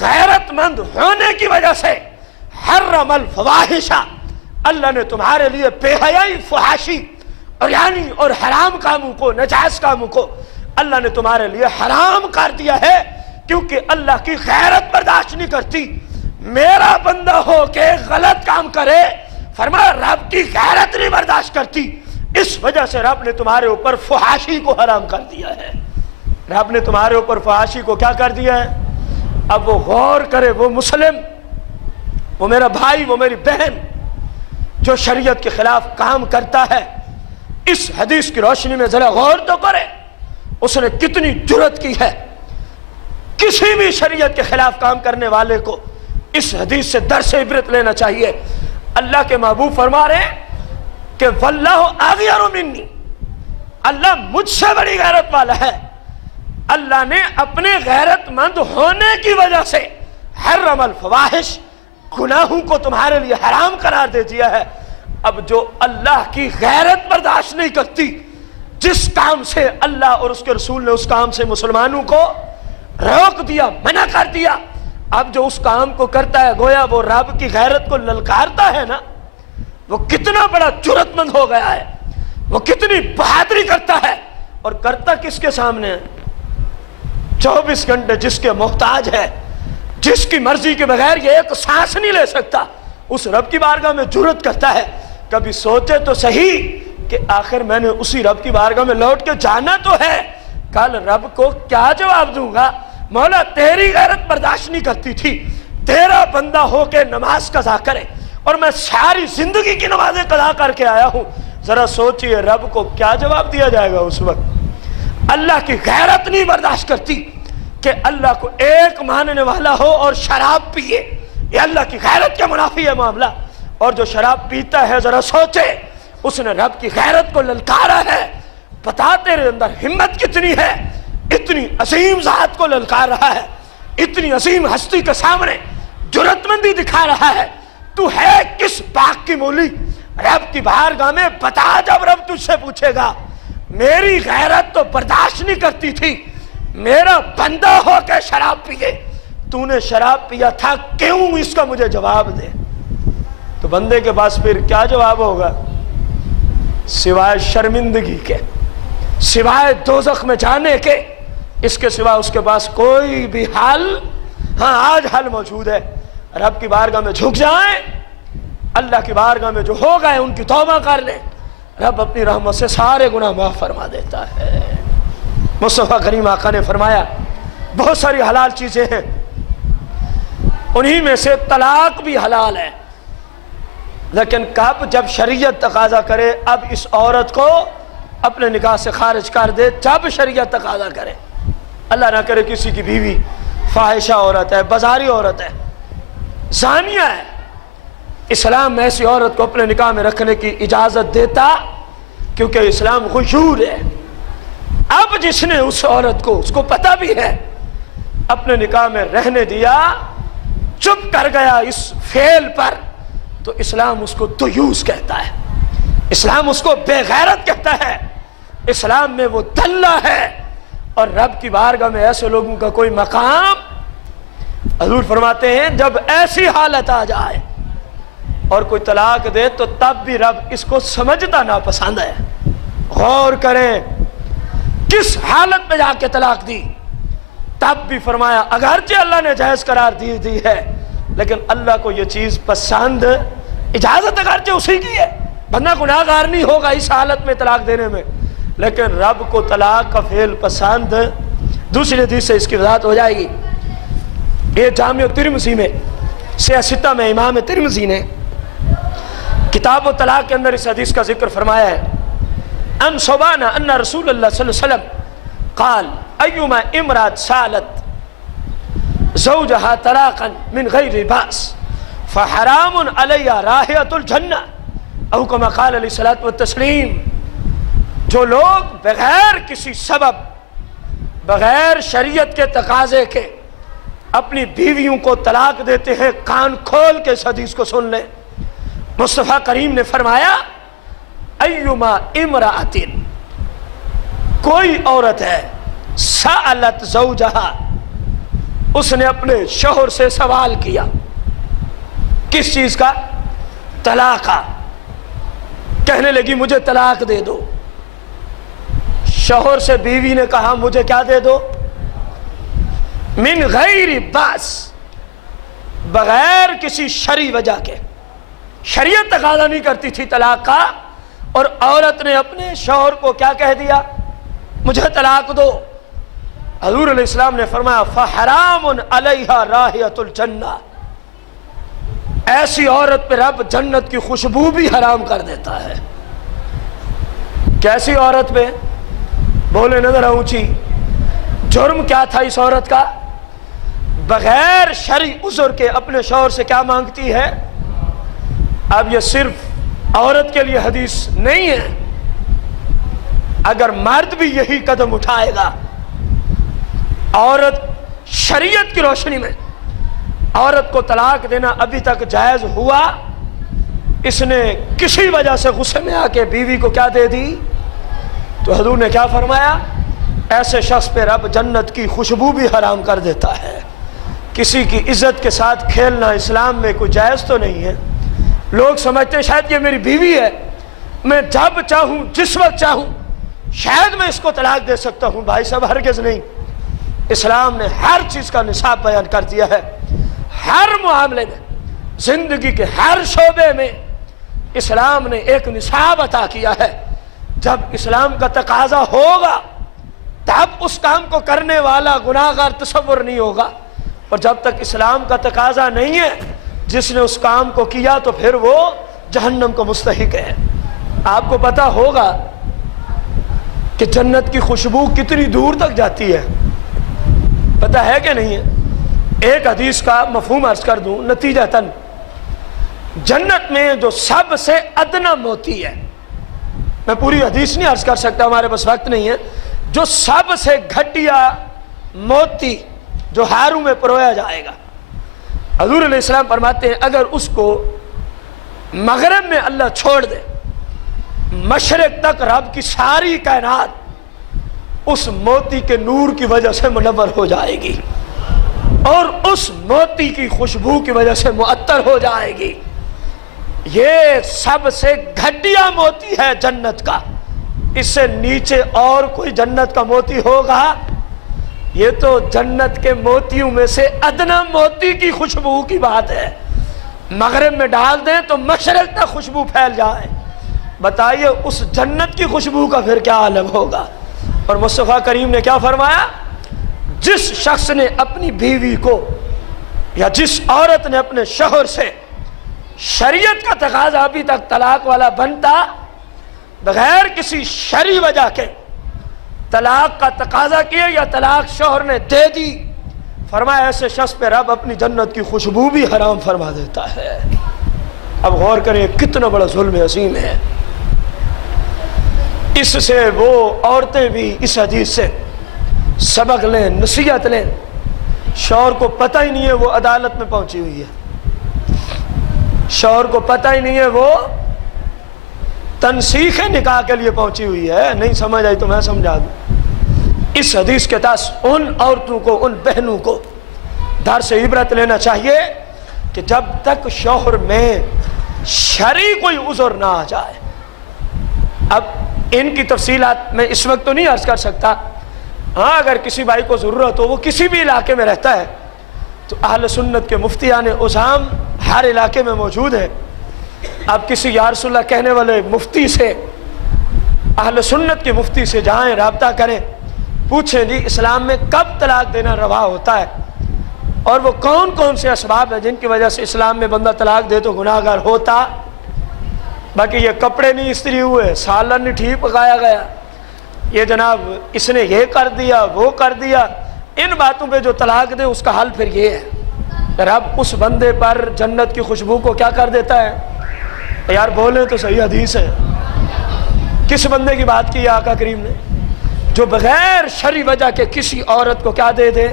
غیرت مند ہونے کی وجہ سے حرم الفواحش، اللہ نے تمہارے لیے بے حیائی، فحاشی اور یعنی اور حرام کاموں کو، نجائز کاموں کو اللہ نے تمہارے لیے حرام کر دیا ہے، کیونکہ اللہ کی غیرت برداشت نہیں کرتی۔ میرا بندہ ہو کے غلط کام کرے، فرمایا رب کی غیرت نہیں برداشت کرتی، اس وجہ سے رب نے تمہارے اوپر فحاشی کو حرام کر دیا ہے۔ رب نے تمہارے اوپر فحاشی کو کیا کر دیا ہے؟ اب وہ غور کرے، وہ مسلم، وہ میرا بھائی، وہ میری بہن جو شریعت کے خلاف کام کرتا ہے، اس حدیث کی روشنی میں ذرا غور تو کرے، اس نے کتنی جرأت کی ہے۔ کسی بھی شریعت کے خلاف کام کرنے والے کو اس حدیث سے درس عبرت لینا چاہیے۔ اللہ کے محبوب فرما رہے ہیں کہ وَاللَّهُ أَغْيَرُ مِنِّي، اللہ مجھ سے بڑی غیرت والا ہے۔ اللہ نے اپنے غیرت مند ہونے کی وجہ سے حرم الفواحش، گناہوں کو تمہارے لیے حرام قرار دے دیا ہے۔ اب جو اللہ کی غیرت برداشت نہیں کرتی، جس کام سے اللہ اور اس کے رسول نے اس کام سے مسلمانوں کو روک دیا، منع کر دیا، اب جو اس کام کو کرتا ہے گویا وہ رب کی غیرت کو للکارتا ہے نا، وہ کتنا بڑا جرأت مند ہو گیا ہے، وہ کتنی بہادری کرتا ہے، اور کرتا کس کے سامنے ہے؟ 24 گھنٹے جس کے محتاج ہے، جس کی مرضی کے بغیر یہ ایک سانس نہیں لے سکتا، اس رب کی بارگاہ میں جرأت کرتا ہے۔ کبھی سوچے تو صحیح کہ آخر میں نے اسی رب کی بارگاہ میں لوٹ کے جانا تو ہے، کل رب کو کیا جواب دوں گا؟ مولا تیری غیرت برداشت نہیں کرتی تھی، تیرا بندہ ہو کے نماز قضا کرے، اور میں ساری زندگی کی نمازیں قضا کر کے آیا ہوں، ذرا سوچئے رب کو کیا جواب دیا جائے گا اس وقت۔ اللہ کی غیرت نہیں برداشت کرتی کہ اللہ کو ایک ماننے والا ہو اور شراب پیے، یہ اللہ کی غیرت کے منافی ہے معاملہ۔ اور جو شراب پیتا ہے ذرا سوچے اس نے رب کی غیرت کو للکارا ہے۔ بتا تیرے اندر ہمت کتنی ہے، اتنی عظیم ذات کو للکار رہا ہے، اتنی عظیم ہستی کے سامنے جرأت مندی دکھا رہا ہے، تو ہے کس باغ کی مولی؟ رب کی بارگاہ میں بتا، جب رب تجھ سے پوچھے گا میری غیرت تو برداشت نہیں کرتی تھی، میرا بندہ ہو کے شراب پیے، تو نے شراب پیا تھا کیوں؟ اس کا مجھے جواب دے۔ تو بندے کے پاس پھر کیا جواب ہوگا؟ سوائے شرمندگی کے، سوائے دوزخ میں جانے کے، اس کے سوا اس کے پاس کوئی بھی حل، ہاں آج حل موجود ہے، رب کی بارگاہ میں جھک جائیں، اللہ کی بارگاہ میں جو ہو گئے ان کی توبہ کر لیں، رب اپنی رحمت سے سارے گناہ معاف فرما دیتا ہے۔ مصطفیٰ کریم آقا نے فرمایا بہت ساری حلال چیزیں ہیں، انہی میں سے طلاق بھی حلال ہے، لیکن کب؟ جب شریعت تقاضا کرے اب اس عورت کو اپنے نکاح سے خارج کر دے، جب شریعت تقاضا کرے۔ اللہ نہ کرے کسی کی بیوی فاحشہ عورت ہے، بازاری عورت ہے، زانیہ ہے، اسلام ایسی عورت کو اپنے نکاح میں رکھنے کی اجازت دیتا، کیونکہ اسلام غیور ہے۔ اب جس نے اس عورت کو، اس کو پتہ بھی ہے اپنے نکاح میں رہنے دیا، چپ کر گیا اس فعل پر، تو اسلام اس کو دیوس کہتا ہے، اسلام اس کو بے غیرت کہتا ہے، اسلام میں وہ دلہ ہے، اور رب کی بارگاہ میں ایسے لوگوں کا کوئی مقام۔ حضور فرماتے ہیں جب ایسی حالت آ جائے اور کوئی طلاق دے تو تب بھی رب اس کو سمجھتا ناپسند ہے۔ غور کریں کس حالت میں جا کے طلاق دی، تب بھی فرمایا اگرچہ اللہ نے جائز قرار دی ہے، لیکن اللہ کو یہ چیز پسند، اجازت اگرچہ اسی کی ہے، ورنہ گناہگار نہیں ہوگا اس حالت میں طلاق دینے میں، لیکن رب کو طلاق کا فعل پسند۔ دوسری حدیث سے اس کی وضاحت ہو جائے گی۔ یہ جامع ترمذی میں سیاستہ میں امام ترمذی نے کتاب و طلاق کے اندر اس حدیث کا ذکر فرمایا ہے۔ ان ثوبان ان رسول اللہ صلی اللہ علیہ وسلم قال ایما امرأة سالت زوجها طلاقا من غیر باس فحرام علیہ رائحۃ الجنہ او کما قال علیہ الصلوۃ والتسلیم۔ جو لوگ بغیر کسی سبب، بغیر شریعت کے تقاضے کے اپنی بیویوں کو طلاق دیتے ہیں، کان کھول کے اس حدیث کو سن لیں۔ مصطفیٰ کریم نے فرمایا ایما امرأۃ، کوئی عورت ہے، سألت زوجہا، اس نے اپنے شوہر سے سوال کیا، کس چیز کا؟ طلاق کا، کہنے لگی مجھے طلاق دے دو۔ شوہر سے بیوی نے کہا مجھے کیا دے دو؟ من غیر باس، بغیر کسی شرعی وجہ کے، شریعت تقاضا نہیں کرتی تھی طلاق کا، اور عورت نے اپنے شوہر کو کیا کہہ دیا؟ مجھے طلاق دو۔ حضور علیہ السلام نے فرمایا فحرام علیہا رائحۃ الجنہ، ایسی عورت پہ رب جنت کی خوشبو بھی حرام کر دیتا ہے۔ کیسی عورت پہ؟ بولے نظر اونچی، جرم کیا تھا اس عورت کا؟ بغیر شرعی عذر کے اپنے شوہر سے کیا مانگتی ہے؟ اب یہ صرف عورت کے لیے حدیث نہیں ہے، اگر مرد بھی یہی قدم اٹھائے گا، عورت شریعت کی روشنی میں عورت کو طلاق دینا ابھی تک جائز ہوا، اس نے کسی وجہ سے غصے میں آ کے بیوی کو کیا دے دی، تو حضور نے کیا فرمایا؟ ایسے شخص پہ رب جنت کی خوشبو بھی حرام کر دیتا ہے۔ کسی کی عزت کے ساتھ کھیلنا اسلام میں کوئی جائز تو نہیں ہے۔ لوگ سمجھتے ہیں شاید یہ میری بیوی ہے، میں جب چاہوں جس وقت چاہوں شاید میں اس کو طلاق دے سکتا ہوں۔ بھائی صاحب ہرگز نہیں، اسلام نے ہر چیز کا نصاب بیان کر دیا ہے۔ ہر معاملے میں، زندگی کے ہر شعبے میں اسلام نے ایک نصاب عطا کیا ہے۔ جب اسلام کا تقاضا ہوگا تب اس کام کو کرنے والا گناہگار تصور نہیں ہوگا، اور جب تک اسلام کا تقاضا نہیں ہے جس نے اس کام کو کیا تو پھر وہ جہنم کو مستحق ہے۔ آپ کو پتا ہوگا کہ جنت کی خوشبو کتنی دور تک جاتی ہے، پتا ہے کہ نہیں ہے؟ ایک حدیث کا مفہوم عرض کر دوں نتیجتاً، جنت میں جو سب سے ادنا موتی ہے، میں پوری حدیث نہیں عرض کر سکتا، ہمارے پاس وقت نہیں ہے، جو سب سے گھٹیا موتی جو ہاروں میں پرویا جائے گا، حضور علیہ السلام فرماتے ہیں اگر اس کو مغرب میں اللہ چھوڑ دے، مشرق تک رب کی ساری کائنات اس موتی کے نور کی وجہ سے منور ہو جائے گی، اور اس موتی کی خوشبو کی وجہ سے معطر ہو جائے گی۔ یہ سب سے گھٹیا موتی ہے جنت کا، اس سے نیچے اور کوئی جنت کا موتی ہوگا؟ یہ تو جنت کے موتیوں میں سے ادنا موتی کی خوشبو کی بات ہے۔ مغرب میں ڈال دیں تو مشرق تک خوشبو پھیل جائے، بتائیے اس جنت کی خوشبو کا پھر کیا عالم ہوگا۔ اور مصطفیٰ کریم نے کیا فرمایا؟ جس شخص نے اپنی بیوی کو یا جس عورت نے اپنے شوہر سے شریعت کا تقاضا ابھی تک طلاق والا بنتا، بغیر کسی شرعی وجہ کے طلاق کا تقاضا کیا یا طلاق شوہر نے دے دی، فرمایا ایسے شخص پہ رب اپنی جنت کی خوشبو بھی حرام فرما دیتا ہے۔ اب غور کریں کتنا بڑا ظلم عظیم ہے۔ اس سے وہ عورتیں بھی اس حدیث سے سبق لیں، نصیحت لیں شوہر کو پتہ ہی نہیں ہے وہ عدالت میں پہنچی ہوئی ہے، شوہر کو پتہ ہی نہیں ہے وہ تنسیخ نکاح کے لیے پہنچی ہوئی ہے۔ نہیں سمجھ آئی تو میں سمجھا دوں۔ اس حدیث کے تحت ان عورتوں کو، ان بہنوں کو درس عبرت لینا چاہیے کہ جب تک شوہر میں شرعی کوئی عذر نہ آ جائے، اب ان کی تفصیلات میں اس وقت تو نہیں عرض کر سکتا، ہاں اگر کسی بھائی کو ضرورت ہو، وہ کسی بھی علاقے میں رہتا ہے، تو اہل سنت کے مفتیان عظام ہر علاقے میں موجود ہے۔ اب کسی یا رسول اللہ کہنے والے مفتی سے، اہل سنت کے مفتی سے جائیں، رابطہ کریں، پوچھیں جی اسلام میں کب طلاق دینا روا ہوتا ہے، اور وہ کون کون سے اسباب ہیں جن کی وجہ سے اسلام میں بندہ طلاق دے تو گناہ گار ہوتا۔ باقی یہ کپڑے نہیں استری ہوئے، سالن نہیں ٹھیک پکایا گیا، یہ جناب اس نے یہ کر دیا وہ کر دیا، ان باتوں پہ جو طلاق دے اس کا حل پھر یہ ہے، رب اس بندے پر جنت کی خوشبو کو کیا کر دیتا ہے؟ یار بولیں تو صحیح، حدیث ہے۔ کس بندے کی بات کی ہے آقا کریم نے؟ جو بغیر شرعی وجہ کے کسی عورت کو کیا دے دے؟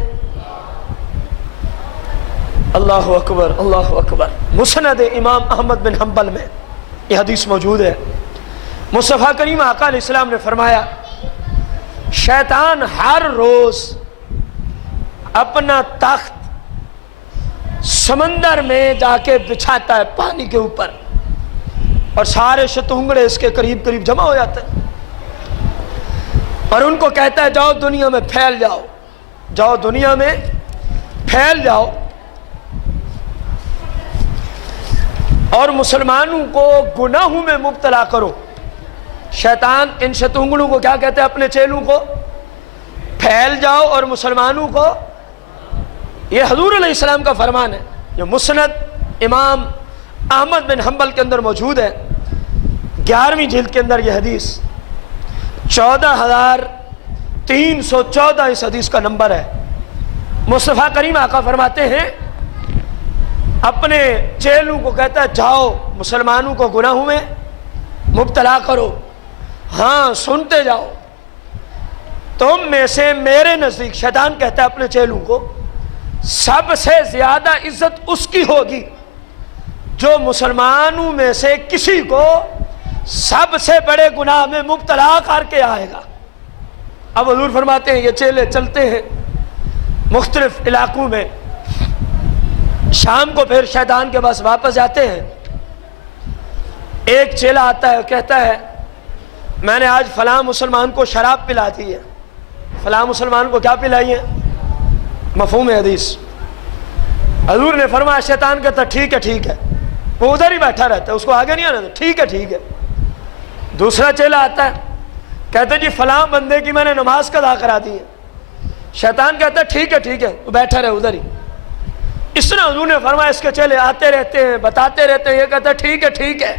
اللہ اکبر، اللہ اکبر۔ مسند امام احمد بن حنبل میں یہ حدیث موجود ہے۔ مصطفیٰ کریم آقا علیہ السلام نے فرمایا، شیطان ہر روز اپنا تخت سمندر میں جا کے بچھاتا ہے پانی کے اوپر، اور سارے شتونگڑے اس کے قریب قریب جمع ہو جاتے ہیں، اور ان کو کہتا ہے جاؤ دنیا میں پھیل جاؤ، جاؤ دنیا میں پھیل جاؤ، اور مسلمانوں کو گناہوں میں مبتلا کرو۔ شیطان ان شتونگڑوں کو کیا کہتے ہیں؟ اپنے چیلوں کو، پھیل جاؤ اور مسلمانوں کو، یہ حضور علیہ السلام کا فرمان ہے، جو مسند امام احمد بن حنبل کے اندر موجود ہے، 11ویں جلد کے اندر یہ حدیث 14,314 اس حدیث کا نمبر ہے۔ مصطفیٰ کریم آقا فرماتے ہیں اپنے چیلوں کو کہتا ہے جاؤ مسلمانوں کو گناہوں میں مبتلا کرو، ہاں سنتے جاؤ، تم میں سے میرے نزدیک، شیطان کہتا ہے اپنے چیلوں کو، سب سے زیادہ عزت اس کی ہوگی جو مسلمانوں میں سے کسی کو سب سے بڑے گناہ میں مبتلا کر کے آئے گا۔ اب حضور فرماتے ہیں یہ چیلے چلتے ہیں مختلف علاقوں میں، شام کو پھر شیطان کے پاس واپس جاتے ہیں، ایک چیلا آتا ہے کہتا ہے میں نے آج فلاں مسلمان کو شراب پلا دی ہے، فلاں مسلمان کو کیا پلائی ہے؟ مفہوم حدیث۔ حضور نے فرمایا، شیطان کہتا ٹھیک ہے ٹھیک ہے، وہ ادھر ہی بیٹھا رہتا ہے، اس کو آگے نہیں آنا، ٹھیک ہے ٹھیک ہے۔ دوسرا چیلا آتا ہے کہتا جی فلاں بندے کی میں نے نماز قضا کرا دی ہے، شیطان کہتا ہے ٹھیک ہے ٹھیک ہے، تو بیٹھا رہے ادھر ہی۔ اس طرح حضور نے فرمایا اس کے چیلے آتے رہتے ہیں، بتاتے رہتے ہیں، یہ کہتا ہے ٹھیک ہے ٹھیک ہے۔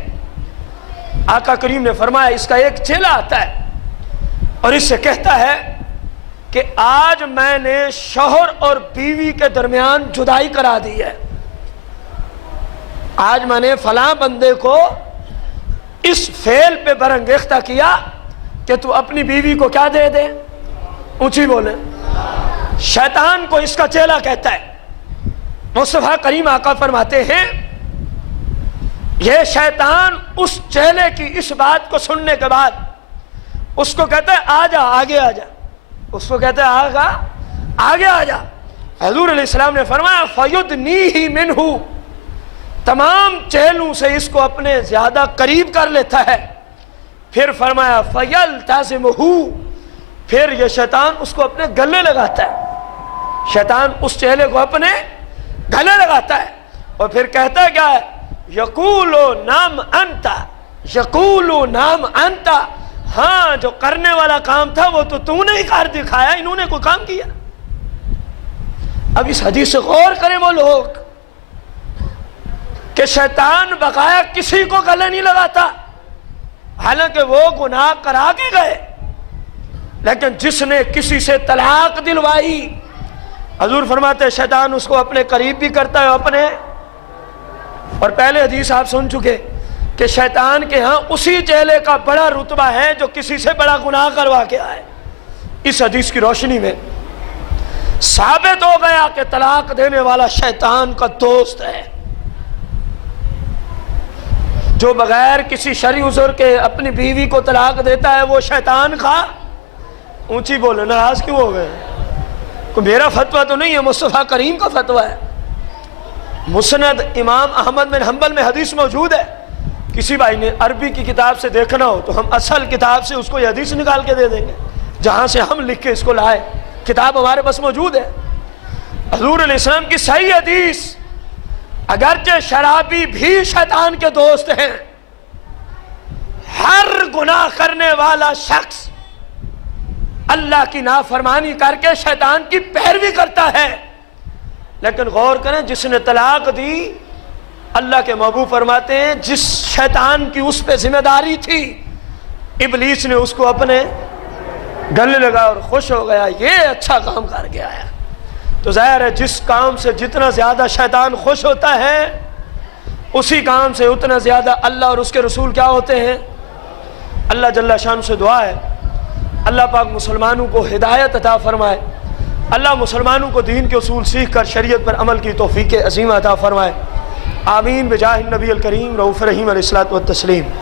آقا کریم نے فرمایا اس کا ایک چیلا آتا ہے اور اس سے کہتا ہے کہ آج میں نے شوہر اور بیوی کے درمیان جدائی کرا دی ہے، آج میں نے فلاں بندے کو اس فعل پہ برانگیختہ کیا کہ تو اپنی بیوی کو کیا دے دے؟ اونچی بولے۔ شیطان کو اس کا چیلا کہتا ہے۔ مصطفیٰ کریم آقا فرماتے ہیں یہ شیطان اس چیلے کی اس بات کو سننے کے بعد اس کو کہتا ہے آ جا آگے آ جا، اس کو کہتا ہے آگا آگے آ جا۔ حضور علیہ السلام نے فرمایا فَيُدْنِيهِ مِنْهُ، تمام چیلوں سے اس کو اپنے زیادہ قریب کر لیتا ہے۔ پھر فرمایا فَيَلْتَزِمُهُ، پھر یہ شیطان اس کو اپنے گلے لگاتا ہے، شیطان اس چیلے کو اپنے گلے لگاتا ہے اور پھر کہتا ہے کیا ہے؟ یقولو نام انتا، یقولو نام انتا، ہاں جو کرنے والا کام تھا وہ تو نے ہی کر دکھایا، انہوں نے کوئی کام کیا؟ اب اس حدیث سے غور کریں وہ لوگ کہ شیطان بقایا کسی کو گلے نہیں لگاتا، حالانکہ وہ گناہ کرا کے گئے، لیکن جس نے کسی سے طلاق دلوائی، حضور فرماتے ہیں شیطان اس کو اپنے قریب بھی کرتا ہے اپنے، اور پہلے حدیث آپ سن چکے کہ شیطان کے ہاں اسی چیلے کا بڑا رتبہ ہے جو کسی سے بڑا گناہ کروا کے آئے۔ اس حدیث کی روشنی میں ثابت ہو گیا کہ طلاق دینے والا شیطان کا دوست ہے۔ جو بغیر کسی شرعی عذر کے اپنی بیوی کو طلاق دیتا ہے وہ شیطان کا، اونچی بولے، ناراض کیوں ہو گئے؟ کوئی میرا فتویٰ تو نہیں ہے، مصطفیٰ کریم کا فتویٰ ہے۔ مسند امام احمد بن حنبل میں حدیث موجود ہے، کسی بھائی نے عربی کی کتاب سے دیکھنا ہو تو ہم اصل کتاب سے اس کو یہ حدیث نکال کے دے دیں گے جہاں سے ہم لکھ کے اس کو لائے، کتاب ہمارے پاس موجود ہے۔ حضور علیہ السلام کی صحیح حدیث، اگرچہ شرابی بھی شیطان کے دوست ہیں، ہر گناہ کرنے والا شخص اللہ کی نافرمانی کر کے شیطان کی پیروی کرتا ہے، لیکن غور کریں جس نے طلاق دی، اللہ کے محبوب فرماتے ہیں جس شیطان کی اس پہ ذمہ داری تھی، ابلیس نے اس کو اپنے گلے لگا اور خوش ہو گیا، یہ اچھا کام کر کے آیا۔ تو ظاہر ہے جس کام سے جتنا زیادہ شیطان خوش ہوتا ہے اسی کام سے اتنا زیادہ اللہ اور اس کے رسول کیا ہوتے ہیں۔ اللہ جل شان سے دعا ہے اللہ پاک مسلمانوں کو ہدایت عطا فرمائے، اللہ مسلمانوں کو دین کے اصول سیکھ کر شریعت پر عمل کی توفیق عظیم عطا فرمائے، آمین بجاہ النبی الکریم رؤوف رحیم علیہ الصلوۃ والتسلیم۔